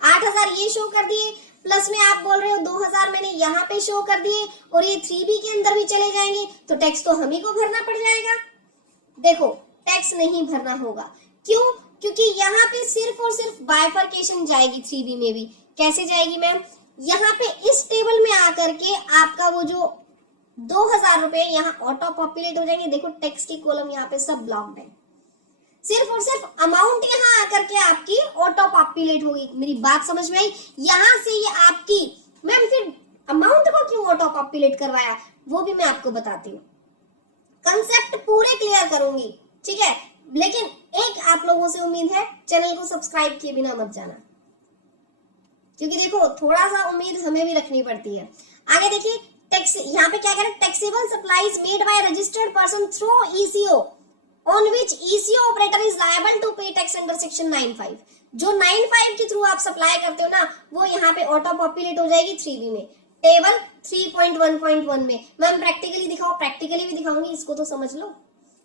8000 ये शो कर दिए, प्लस में आप बोल रहे हो 2000 मैंने यहाँ पे शो कर दिए, और ये 3B के अंदर भी चले जाएंगे, तो टैक्स तो हम ही को भरना पड़ जाएगा। देखो टैक्स नहीं भरना होगा, क्यों? क्योंकि यहाँ पे सिर्फ और सिर्फ बाइफरकेशन जाएगी 3B में भी। कैसे जाएगी मैम? यहाँ पे इस टेबल में आकर के आपका वो जो 2000 रुपए यहाँ ऑटो पॉपुलेट हो जाएंगे। देखो टैक्स की कॉलम यहाँ पे सब ब्लॉक्ड है, सिर्फ और सिर्फ अमाउंट यहाँ आकर के आपकी ऑटो पॉपुलेट होगी। मेरी बात समझ में आई? यहाँ से ये आपकी, मैम फिर अमाउंट को क्यों ऑटो पॉपुलेट करवाया वो भी मैं आपको बताती हूँ, कंसेप्ट पूरे क्लियर करूंगी, ठीक है। लेकिन एक आप लोगों से उम्मीद है, चैनल को सब्सक्राइब किए बिना मत जाना, क्योंकि देखो थोड़ा सा उम्मीद हमें भी रखनी पड़ती है। आगे देखिए टैक्स, यहाँ पे क्या कह रहे हैं, taxable supplies made by registered person through ECO on which ECO operator is liable to pay tax under section 95। जो 95 के थ्रू आप सप्लाई करते हो ना, वो यहाँ पे ऑटो पॉपुलेट हो जाएगी 3B में, टेबल 3.1.1 में। मैम प्रैक्टिकली दिखाओ, प्रैक्टिकली भी दिखाऊंगी, इसको तो समझ लो,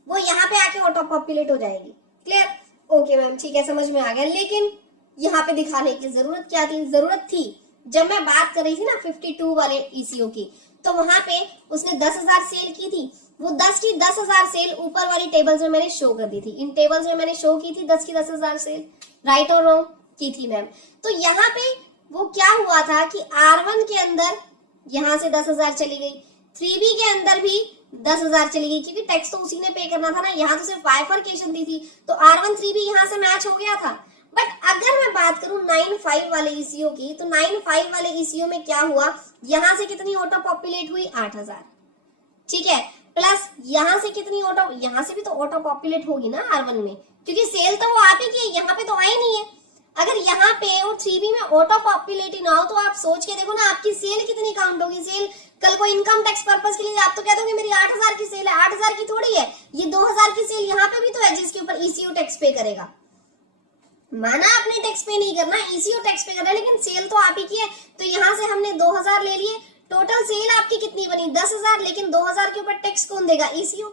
वो यहाँ पे आके ऑटो पॉपुलेट हो जाएगी। क्लियर? ओके मैम, ठीक है, समझ में आ गया। लेकिन यहाँ पे दिखाने की जरूरत क्या थी? जरूरत थी जब मैं बात कर रही थी ना 52 वाले ECO की, तो वहां पे उसने 10,000 सेल की थी, वो 10 की 10,000 सेल ऊपर वाली टेबल्स में मैंने शो कर दी थी। इन टेबल्स में मैंने शो की थी 10 की 10,000 सेल, राइट और रॉन्ग की थी मैम। तो यहाँ पे वो क्या हुआ था कि R1 के अंदर यहाँ से 10,000 चली गई, 3B के अंदर भी 10,000 चली गई, क्योंकि टैक्स तो उसी ने पे करना था ना, यहाँ तो सिर्फ बाइफरकेशन दी थी, तो R1 3B यहाँ से मैच हो गया था। बट अगर मैं बात करूं 95 वाले ECO की, तो 95 वाले ECO में क्या हुआ, यहां से कितनी ऑटो पॉपुलेट हुई? 8000, ठीक है, प्लस यहां से कितनी ऑटो, यहां से भी तो ऑटो पॉपुलेट होगी ना R1 में, क्योंकि सेल तो वो आप ही की है, यहाँ पे तो आई नहीं है। अगर यहाँ पे और 3B में ऑटो पॉपुलेट ही ना हो, तो आप सोच के देखो ना आपकी सेल कितनी काउंट होगी। सेल कल को इनकम टैक्स पर्पस के लिए आप तो कह दोगे मेरी 8000 की सेल है, 8000 की थोड़ी है, ये 2000 की सेल यहाँ पे भी तो है जिसके ऊपर ECO टैक्स पे करेगा। माना आपने टैक्स पे नहीं करना, ECO टैक्स पे करना, लेकिन सेल तो आप ही की है। तो यहाँ से हमने 2000 ले लिए, टोटल सेल आपकी कितनी बनी? 10,000, लेकिन 2000 के ऊपर टैक्स कौन देगा? ECO।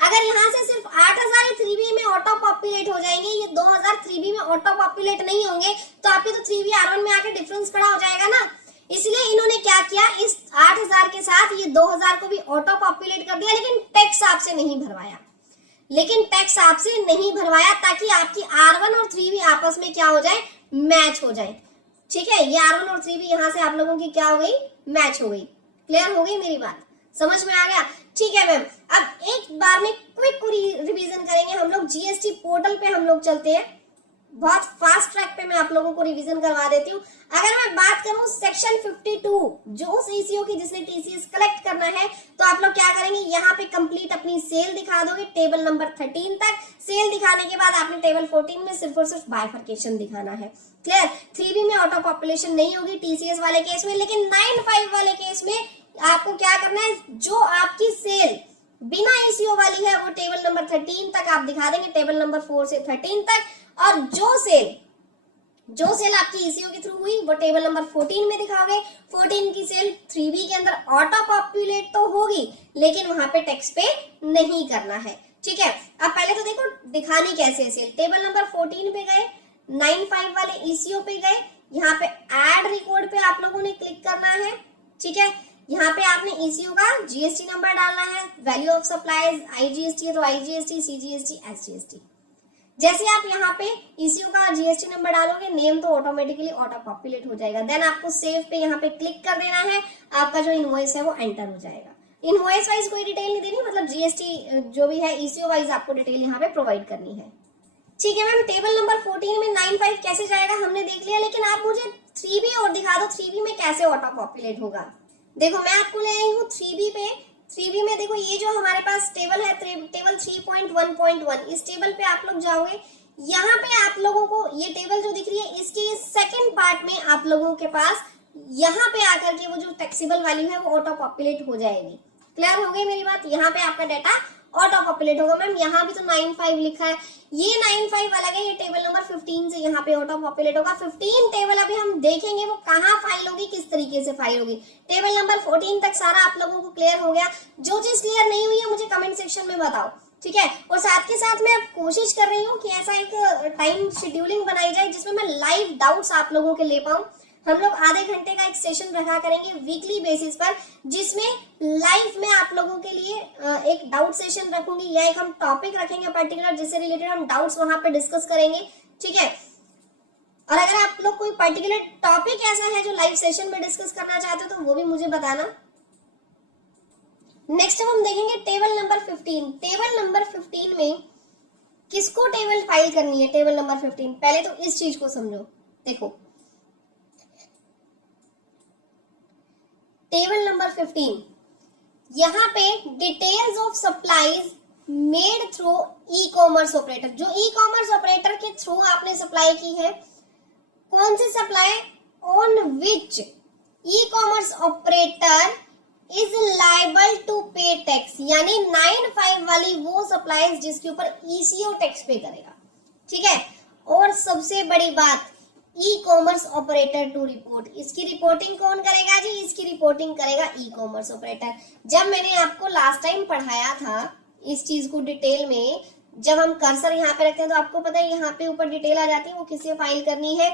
अगर यहाँ से सिर्फ 8000 3B में ऑटो पॉपुलेट हो जाएंगे, ये 2000 3B में ऑटो पॉपुलेट नहीं होंगे, तो आपके तो 3B R1 में आके डिफरेंस खड़ा हो जाएगा ना। इसलिए इन्होंने क्या किया, इस 8000 के साथ ये 2000 को भी ऑटो पॉपुलेट कर दिया, लेकिन टैक्स आपसे नहीं भरवाया, ताकि आपकी R1 और 3B आपस में क्या हो जाए, मैच हो जाए। ठीक है, ये R1 और 3B यहाँ से आप लोगों की क्या हो गई, मैच हो गई। क्लियर हो गई मेरी बात, समझ में आ गया? ठीक है मैम, अब एक बार में क्विक रिवीजन करेंगे हम लोग। GST पोर्टल पे हम लोग चलते हैं, बहुत फास्ट ट्रैक पे मैं आप लोगों को रिवीजन करवा देती हूँ। अगर मैं बात करूं सेक्शन 52 जो उस ECO की जिसने TCS कलेक्ट करना है, तो आप लोग क्या करेंगे, यहाँ पे कंप्लीट अपनी सेल दिखा दोगे टेबल नंबर 13 तक। सेल दिखाने के बाद आपने टेबल 14 में सिर्फ और सिर्फ बाइफरकेशन दिखाना है। क्लियर? 3B में ऑटो पॉपुलेशन नहीं होगी TCS वाले केस में, लेकिन 95 वाले केस में आपको क्या करना है, जो आपकी सेल बिना ECO वाली है वो टेबल नंबर 13 तक आप दिखा देंगे, टेबल नंबर 4 से 13 तक। और जो सेल आपकी ECO के थ्रू हुई वो टेबल नंबर 14 में दिखाओगे। 14 की सेल 3B के अंदर ऑटो पॉपुलेट तो होगी, लेकिन वहां पे टैक्स पे नहीं करना है। ठीक है, अब पहले तो देखो दिखानी कैसे है सेल। टेबल नंबर 14 पे गए, 95 वाले ECO पे गए, यहाँ पे ऐड रिकॉर्ड पे आप लोगों ने क्लिक करना है। ठीक है, यहाँ पे आपने ईसीओ का जीएसटी नंबर डालना है, वैल्यू ऑफ सप्लाईज आईजीएसटी है तो आईजीएसटी, सीजीएसटी, एसजीएसटी। जैसे आप यहाँ पे ईसीओ का जीएसटी नंबर डालोगे, नेम तो ऑटोमेटिकली ऑटो पॉपुलेट हो जाएगा। देन आपको सेव पे यहाँ पे क्लिक कर देना है, आपका जो इनवॉइस है वो एंटर हो जाएगा। इनवॉइस वाइज कोई डिटेल नहीं देनी, मतलब जीएसटी जो भी है ईसीओ वाइज आपको डिटेल यहाँ पे प्रोवाइड करनी है। ठीक है मैम, टेबल नंबर 14 में 95 कैसे जाएगा हमने देख लिया, लेकिन आप मुझे 3B और दिखा दो, 3B में कैसे ऑटो पॉपुलेट होगा। देखो मैं आपको ले आई हूँ 3B पे। 3B में देखो ये जो हमारे पास टेबल है, टेबल 3.1.1, इस टेबल पे आप लोग जाओगे, यहाँ पे आप लोगों को ये टेबल जो दिख रही है इसके सेकंड पार्ट में आप लोगों के पास यहाँ पे आकर के वो जो टैक्सेबल वैल्यू है वो ऑटो पॉपुलेट हो जाएगी। क्लियर हो गई मेरी बात, यहाँ पे आपका डाटा ऑटो पॉपुलेट होगा। मैम यहाँ भी तो 95 लिखा है, ये 95 अलग है, ये टेबल नंबर 15 से यहाँ पे ऑटो पॉपुलेट होगा। 15 टेबल अभी हम देखेंगे वो कहाँ फाइल होगी, किस तरीके से फाइल होगी। टेबल नंबर 14 तक सारा आप लोगों को क्लियर हो गया। जो चीज क्लियर नहीं हुई है मुझे कमेंट सेक्शन में बताओ, ठीक है। और साथ के साथ मैं कोशिश कर रही हूँ कि ऐसा एक टाइम शेड्यूलिंग बनाई जाए जिसमें मैं लाइव डाउट्स आप लोगों के ले पाऊँ। हम लोग आधे घंटे का एक सेशन रखा करेंगे वीकली बेसिस पर, जिसमें लाइव में आप लोगों के लिए एक डाउट सेशन रखूंगी या एक हम टॉपिक रखेंगे पर्टिकुलर जिससे रिलेटेड हम डाउट्स वहां पे डिस्कस करेंगे, ठीक है। और अगर आप लोग कोई पर्टिकुलर टॉपिक ऐसा है जो लाइव सेशन में डिस्कस करना चाहते हो तो वो भी मुझे बताना। नेक्स्ट हम देखेंगे टेबल नंबर 15। टेबल नंबर 15 में किसको टेबल फाइल करनी है? टेबल नंबर 15 पहले तो इस चीज को समझो। देखो टेबल नंबर 15, यहाँ पे details of supplies made through e commerce operator, जो ई कॉमर्स ऑपरेटर के थ्रू आपने सप्लाई की है, कौन सी supply, on which e commerce operator is liable to pay tax, यानी 95 वाली वो सप्लाईज जिसके ऊपर ईसीओ टैक्स पे करेगा, ठीक है। और सबसे बड़ी बात, e commerce operator to report, इसकी रिपोर्टिंग कौन करेगा जी? इसकी रिपोर्टिंग करेगा ई कॉमर्स ऑपरेटर। जब मैंने आपको लास्ट टाइम पढ़ाया था इस चीज को डिटेल में, जब हम कर्सर यहाँ पे रखते हैं तो आपको पता है यहाँ पे ऊपर डिटेल आ जाती है वो किसे फाइल करनी है।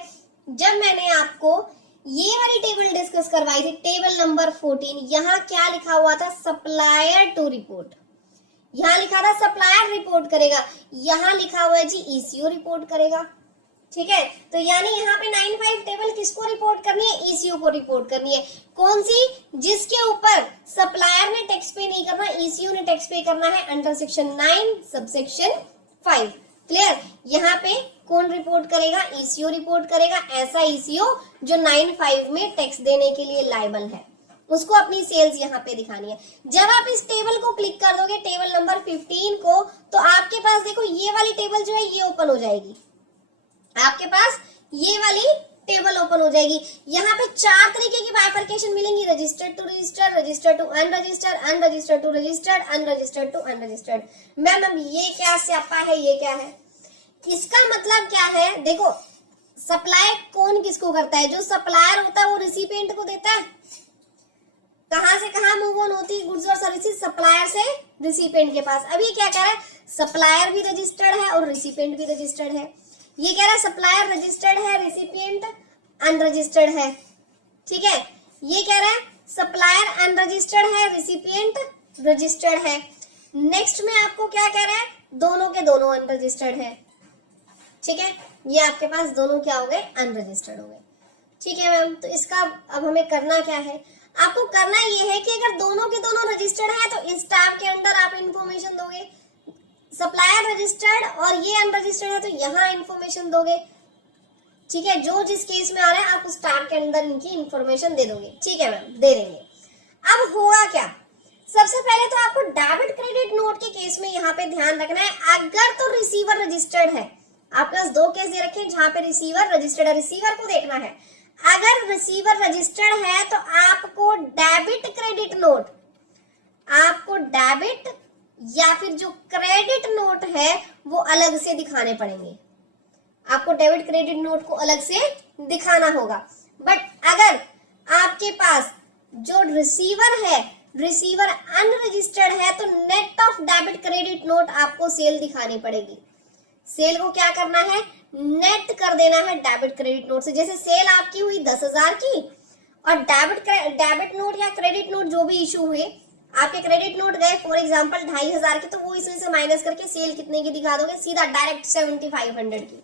जब मैंने आपको ये वाली टेबल डिस्कस करवाई थी, टेबल नंबर 14, यहाँ क्या लिखा हुआ था? Supplier to report. यहाँ लिखा था सप्लायर रिपोर्ट करेगा, यहाँ लिखा हुआ है जी ईसीओ रिपोर्ट करेगा, ठीक है। तो यानी यहाँ पे 95 टेबल किसको रिपोर्ट करनी है? ईसीओ को रिपोर्ट करनी है। कौन सी? जिसके ऊपर सप्लायर ने टैक्स पे नहीं करना, ईसीओ ने टैक्स पे करना है, अंडर सेक्शन 9 सबसेक्शन 5। क्लियर? यहाँ पे कौन रिपोर्ट करेगा? ईसीओ रिपोर्ट करेगा। ऐसा ईसीओ जो 95 में टैक्स देने के लिए लायबल है, उसको अपनी सेल्स यहाँ पे दिखानी है। जब आप इस टेबल को क्लिक कर दोगे टेबल नंबर 15 को, तो आपके पास देखो ये वाली टेबल जो है ये ओपन हो जाएगी, आपके पास ये वाली टेबल ओपन हो जाएगी। यहाँ पे 4 तरीके की बाइफरकेशन मिलेंगी, registered to registered, registered to unregistered, unregistered to registered, unregistered to unregistered. Ma'am ये क्या स्यापा है, ये क्या है? इसका मतलब क्या है? देखो सप्लाई कौन किसको करता है? जो सप्लायर होता है वो रिसिपिएंट को देता है। कहां से कहां मूव ऑन होती है गुड्स और सर्विसेज? सप्लायर से रिसिपिएंट के पास। अब ये क्या कह रहा है? सप्लायर भी रजिस्टर्ड है और रिसिपिएंट भी रजिस्टर्ड है। ये कह रहा है सप्लायर रजिस्टर्ड है, रिसिपिएंट अनरजिस्टर्ड है, ठीक है। ये कह रहा है सप्लायर अनरजिस्टर्ड है, रिसिपिएंट रजिस्टर्ड है। नेक्स्ट में आपको क्या कह रहा है? दोनों के दोनों अनरजिस्टर्ड है, ठीक है। ये आपके पास दोनों क्या हो गए? अनरजिस्टर्ड हो गए, ठीक है मैम। तो इसका अब हमें करना क्या है? आपको करना ये है कि अगर दोनों के दोनों रजिस्टर्ड है तो इस टैब के अंदर आप इंफॉर्मेशन दोगे। सप्लायर रजिस्टर्ड और ये अनरजिस्टर्ड है तो यहाँ इंफॉर्मेशन दोगे, ठीक है। जो जिस केस में आ रहा है आप उस टैब के अंदर इनकी इंफॉर्मेशन दे दोगे, ठीक है मैम, दे देंगे। अब होगा क्या? सबसे पहले तो आपको डेबिट क्रेडिट नोट के केस में यहाँ पे ध्यान रखना है, अगर तो रिसीवर रजिस्टर्ड है, आपके पास 2 केस दे रखे जहां पे रिसीवर रजिस्टर्ड है, रिसीवर को देखना है। अगर रिसीवर रजिस्टर्ड है तो आपको डेबिट क्रेडिट नोट, आपको डेबिट या फिर जो क्रेडिट नोट है वो अलग से दिखाने पड़ेंगे। आपको डेबिट क्रेडिट नोट को अलग से दिखाना होगा। बट अगर आपके पास जो रिसीवर है, रिसीवर अनरजिस्टर्ड है, तो net of debit credit note आपको सेल दिखानी पड़ेगी। सेल को क्या करना है? नेट कर देना है डेबिट क्रेडिट नोट से। जैसे सेल आपकी हुई 10,000 की और डेबिट नोट या क्रेडिट नोट जो भी इशू हुए, आपके क्रेडिट नोट गए फॉर एग्जांपल 2500 के, तो वो इसमें से माइनस करके सेल कितने की दिखा दोगे, सीधा डायरेक्ट 7500 की।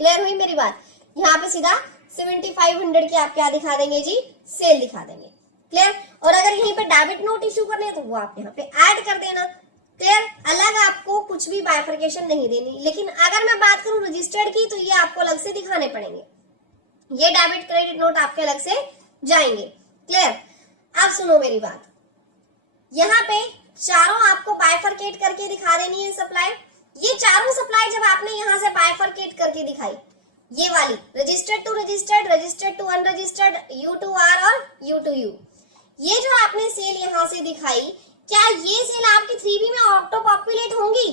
क्लियर हुई मेरी बात? यहाँ पे सीधा 7500 की आप क्या दिखा देंगे जी, सेल दिखा देंगे। क्लियर? और अगर यहीं पे डेबिट नोट इशू करने हैं तो वो आप यहाँ पे ऐड कर देना। क्लियर? अलग आपको कुछ भी बाइफरकेशन नहीं देनी। लेकिन अगर मैं बात करूं रजिस्टर्ड की, तो ये आपको अलग से दिखाने पड़ेंगे, ये डेबिट क्रेडिट नोट आपके अलग से जाएंगे। क्लियर? अब सुनो मेरी बात, यहाँ पे चारों आपको बाइफरकेट करके दिखा देनी है सप्लाई। ये चारों सप्लाई जब आपने यहाँ से बाइफरकेट करके दिखाई, ये वाली registered to registered, registered to unregistered, U to R और यू टू यू, ये जो आपने सेल यहाँ से दिखाई, क्या ये सेल आपकी 3B में ऑटो पॉपुलेट होंगी?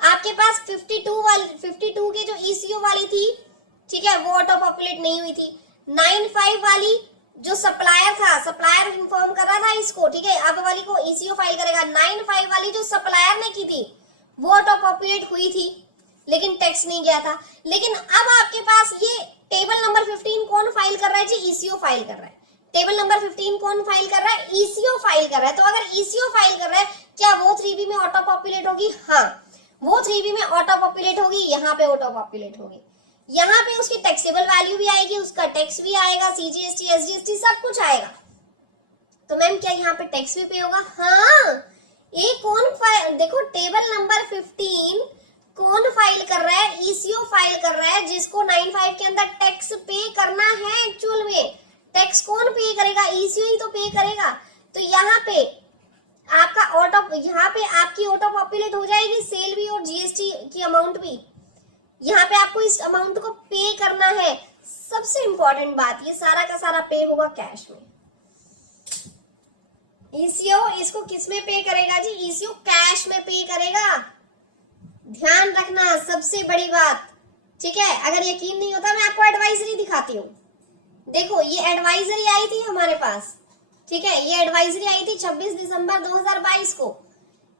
आपके पास 52 की जो ECO वाली थी, ठीक है, वो ऑटो पॉपुलेट नहीं हुई थी। 95 वाली जो सप्लायर था, सप्लायर इन्फॉर्म कर रहा था इसको, ठीक है, अब वाली को ECO फाइल करेगा। 95 वाली जो सप्लायर ने की थी वो ऑटो पॉपुलेट हुई थी, लेकिन टैक्स नहीं गया था। लेकिन अब आपके पास ये टेबल नंबर 15 कौन फाइल कर रहा है जी, ECO फाइल कर रहा है। टेबल नंबर 15 कौन फाइल कर रहा है, ECO फाइल कर रहा है। तो अगर ECO फाइल कर रहा है, क्या वो 3B में ऑटो पॉपुलेट होगी? हाँ, वो 3B में ऑटो पॉपुलेट होगी, यहाँ पे ऑटो पॉपुलेट होगी। यहाँ पे उसकी टैक्सेबल वैल्यू भी आएगी, उसका टैक्स भी आएगा, CGST SGST सब कुछ आएगा। तो मैम क्या यहाँ पे टैक्स भी पे होगा? हाँ, ये कौन फाइल, देखो टेबल नंबर 15 कौन फाइल कर रहा है, ECO फाइल कर रहा है, जिसको 95 के अंदर टैक्स पे करना है। एक्चुअल में टैक्स कौन पे करेगा, ECO ही तो पे करेगा। तो यहाँ पे आपका ऑटो, यहाँ पे आपकी ऑटो पॉपुलेट हो जाएगी सेल भी और GST की अमाउंट भी। यहाँ पे आपको इस अमाउंट को पे करना है। सबसे इंपॉर्टेंट बात, ये सारा का सारा पे होगा कैश में। ECO इसको किस में पे करेगा जी, ECO कैश में पे करेगा। ध्यान रखना, सबसे बड़ी बात, ठीक है। अगर यकीन नहीं होता, मैं आपको एडवाइजरी दिखाती हूँ। देखो, ये एडवाइजरी आई थी हमारे पास, ठीक है, ये एडवाइजरी आई थी 26 दिसंबर 2022 को।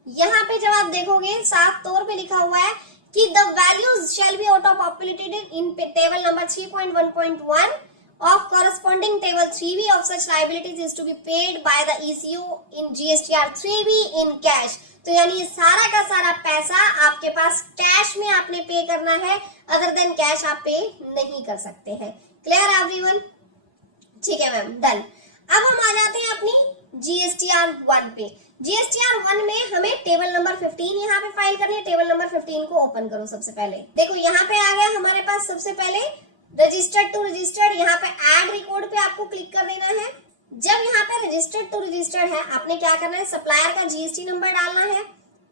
यहाँ पे जब आप देखोगे, साफ तौर पे लिखा हुआ है कि the values shall be auto populated in table number 3.1.1 of corresponding table 3B of such liabilities is to be paid by the ECO in GSTR 3B in cash। तो यानी ये सारा का सारा पैसा आपके पास कैश में आपने पे करना है, अदर देन कैश आप पे नहीं कर सकते हैं। Clear everyone? ठीक है मैम, डन। अब हम आ जाते हैं अपनी GSTR 1 पे। GSTR 1 में हमें टेबल नंबर 15 यहाँ पे फाइल करनी है। टेबल नंबर 15 को ओपन करो सबसे पहले। देखो यहाँ पे आ गया हमारे पास सबसे पहले रजिस्टर्ड टू रजिस्टर्ड, यहाँ पे ऐड रिकॉर्ड पे आपको क्लिक कर देना है। जब यहाँ पे रजिस्टर्ड टू रजिस्टर्ड है, आपने क्या करना है, सप्लायर का GST नंबर डालना है,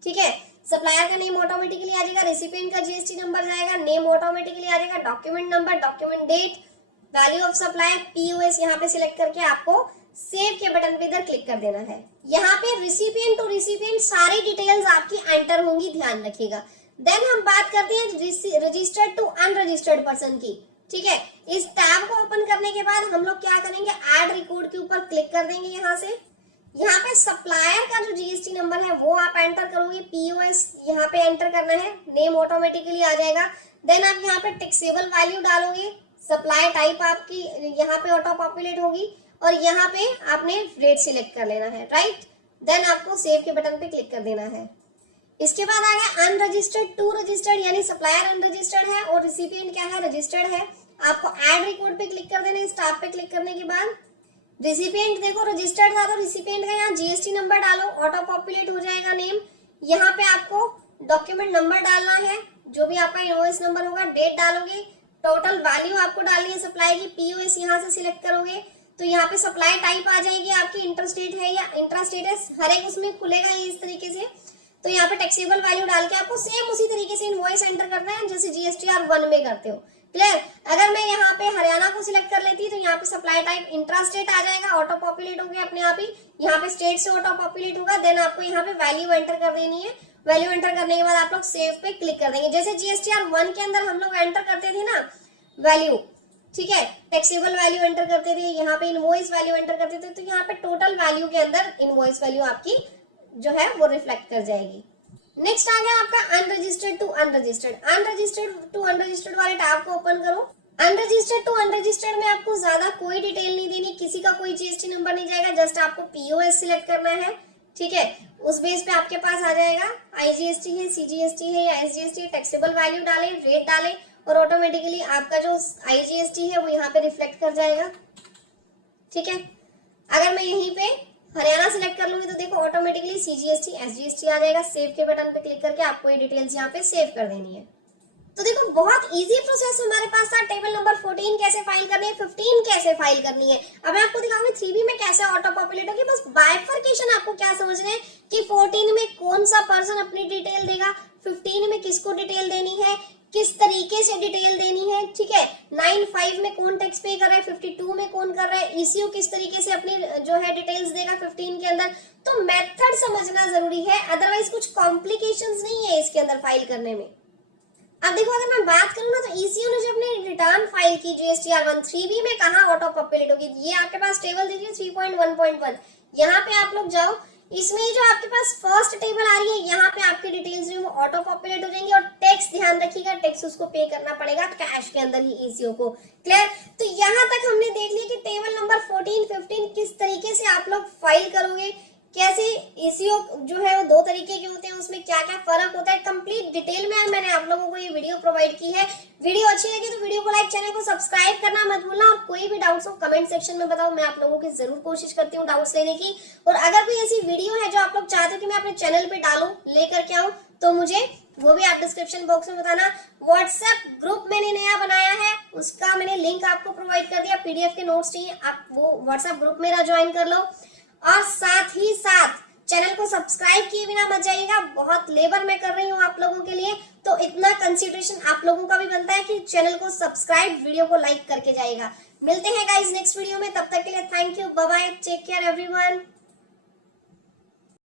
ठीक है। सप्लायर का नेम ऑटोमेटिकली आ जाएगा, रेसिपिएंट का GST नंबर जाएगा, नेम ऑटोमेटिकली आ जाएगा, document number, document date, value of supply, POS यहाँ पे सिलेक्ट करके आपको सेव के बटन पे इधर क्लिक कर देना है। यहाँ पे रिसिपिएंट टू रिसिपिएंट सारी डिटेल्स आपकी एंटर होंगी, ध्यान रखिएगा। देन हम बात करते हैं रजिस्टर्ड टू अनरजिस्टर्ड पर्सन की, ठीक है। इस टैब को ओपन करने के बाद हम लोग क्या करेंगे, ऐड रिकॉर्ड के ऊपर क्लिक कर देंगे। यहाँ से यहाँ पे सप्लायर का जो GST नंबर है वो आप एंटर करोगे, POS यहाँ पे एंटर करना है, नेम ऑटोमेटिकली आ जाएगा। देन आप यहाँ पे टैक्सेबल वैल्यू डालोगे, सप्लाई टाइप आपकी यहाँ पे ऑटो पॉपुलेट होगी और यहाँ पे आपने रेट सिलेक्ट कर लेना है, राइट। देन आपको सेव के बटन पे क्लिक कर देना है। इसके बाद आ गया अनरजिस्टर्ड टू रजिस्टर्ड, यानी सप्लायर अनरजिस्टर्ड है और रिसिपिएंट क्या है, रजिस्टर्ड है। आपको ऐड रिकॉर्ड पे क्लिक कर देना है। इस टैब पे क्लिक करने के बाद रिसिपिएंट देखो रजिस्टर्ड था, तो रिसिपिएंट का यहाँ GST नंबर डालो, ऑटो पॉपुलेट हो जाएगा नेम। यहाँ पे आपको डॉक्यूमेंट नंबर डालना है, जो भी आपका इनवॉइस नंबर होगा, डेट डालोगे, टोटल वैल्यू आपको डालनी है सप्लाई की, POS यहाँ से सिलेक्ट करोगे तो यहाँ पे सप्लाई टाइप आ जाएगी आपकी, इंटरस्टेट है या इंट्रास्टेट है, हर एक उसमें खुलेगा ये इस तरीके से। तो यहाँ पे टैक्सेबल वैल्यू डाल के आपको सेम उसी तरीके से इनवॉइस एंटर करना है जैसे GSTR 1 में करते हो। क्लियर? अगर मैं यहाँ पे हरियाणा को सिलेक्ट कर लेती तो यहाँ पे सप्लाई टाइप इंट्रास्टेट आ जाएगा, ऑटो पॉपुलेट हो गया अपने आप ही। यहाँ पे स्टेट से ऑटो पॉपुलेट होगा। देन आपको यहाँ पे वैल्यू एंटर कर देनी है। वैल्यू एंटर करने के बाद आप लोग सेव पे क्लिक कर देंगे। जैसे GSTR 1 के अंदर हम लोग एंटर करते थे ना वैल्यू, ठीक है, टैक्सेबल वैल्यू एंटर करते थे, यहाँ पे इनवॉइस वैल्यू एंटर करते थे, तो यहाँ पे टोटल वैल्यू के अंदर इनवॉइस वैल्यू आपकी जो है वो रिफ्लेक्ट कर जाएगी। नेक्स्ट आ गया आपका unregistered to unregistered. Unregistered to unregistered वाले टैब को ओपन करो। अनरजिस्टर्ड टू अनरजिस्टर्ड में आपको ज्यादा कोई डिटेल नहीं देनी, किसी का कोई जीएसटी नंबर नहीं जाएगा, जस्ट आपको पीओएस सिलेक्ट करना है, ठीक है। उस बेस पे आपके पास आ जाएगा आईजीएसटी है, सीजीएसटी है या एसजीएसटी, टैक्सेबल वैल्यू डाले, रेट डाले और ऑटोमेटिकली आपका जो आईजीएसटी है वो यहाँ पे रिफ्लेक्ट कर जाएगा, ठीक है। अगर मैं यहीं पे हरियाणा सिलेक्ट कर लूंगी तो देखो ऑटोमेटिकली सीजीएसटी एसजीएसटी आ जाएगा। सेव के बटन पे क्लिक करके आपको ये डिटेल्स यहाँ पे सेव कर देनी है। तो देखो बहुत इजी प्रोसेस हमारे पास था। टेबल नंबर 14 कैसे फाइल करनी है, 15 कैसे फाइल करनी है। अब मैं आपको दिखाऊंगी 3B में कैसे ऑटो पॉपुलेट होगी। बस बाइफरकेशन आपको क्या समझना है कि 14 में कौन सा पर्सन अपनी डिटेल देगा, 15 में किसको डिटेल देनी है, किस तरीके से डिटेल देनी है, ठीक है। 9(5) में कौन टैक्स पे कर रहा है, 52 में कौन कर रहा है, ईसीओ किस तरीके से अपनी जो है डिटेल्स देगा 15 के अंदर। तो मेथड समझना जरूरी है, अदरवाइज कुछ कॉम्प्लिकेशंस नहीं है इसके अंदर फाइल करने में। अब देखो अगर मैं बात करूं ना तो ईसीओ ने जो अपनी रिटर्न फाइल की जीएसटीआर 3B में कहा ऑटो पॉपुलेट होगी, ये आपके पास टेबल दीजिए 3.1.1, यहाँ पे आप लोग जाओ, इसमें जो आपके पास फर्स्ट टेबल आ रही है यहाँ पे आपकी डिटेल्स जो ऑटो पॉपुलेट हो जाएंगी। और टैक्स ध्यान रखिएगा, टैक्स उसको पे करना पड़ेगा कैश के अंदर ही ईसीओ को। क्लियर? तो यहाँ तक हमने देख लिया कि टेबल नंबर 14, 15 किस तरीके से आप लोग फाइल करोगे, कैसे ईसीओ जो है वो 2 तरीके के होते हैं, उसमें क्या क्या फर्क होता है, कंप्लीट डिटेल में मैंने आप लोगों को ये वीडियो प्रोवाइड की है। वीडियो अच्छी लगी तो वीडियो को लाइक, चैनल को सब्सक्राइब करना मत भूलना और कोई भी डाउट्स हो कमेंट सेक्शन में बताओ, मैं आप लोगों की जरूर कोशिश करती हूँ डाउट्स लेने की। और अगर कोई ऐसी वीडियो है जो आप लोग चाहते हो कि मैं अपने चैनल पे डालूं, लेकर के आऊं, तो मुझे वो भी आप डिस्क्रिप्शन बॉक्स में बताना। व्हाट्सएप ग्रुप मैंने नया बनाया है, उसका मैंने लिंक आपको प्रोवाइड कर दिया। पीडीएफ के नोट्स चाहिए, आप वो व्हाट्सएप ग्रुप मेरा ज्वाइन कर लो। और साथ ही साथ चैनल को सब्सक्राइब किए बिना मत जाइएगा, बहुत लेबर मैं कर रही हूँ आप लोगों के लिए, तो इतना कंसिडरेशन आप लोगों का भी बनता है कि चैनल को सब्सक्राइब, वीडियो को लाइक करके जाइएगा। मिलते हैं गाइस नेक्स्ट वीडियो में, तब तक के लिए thank you, bye bye, take care everyone.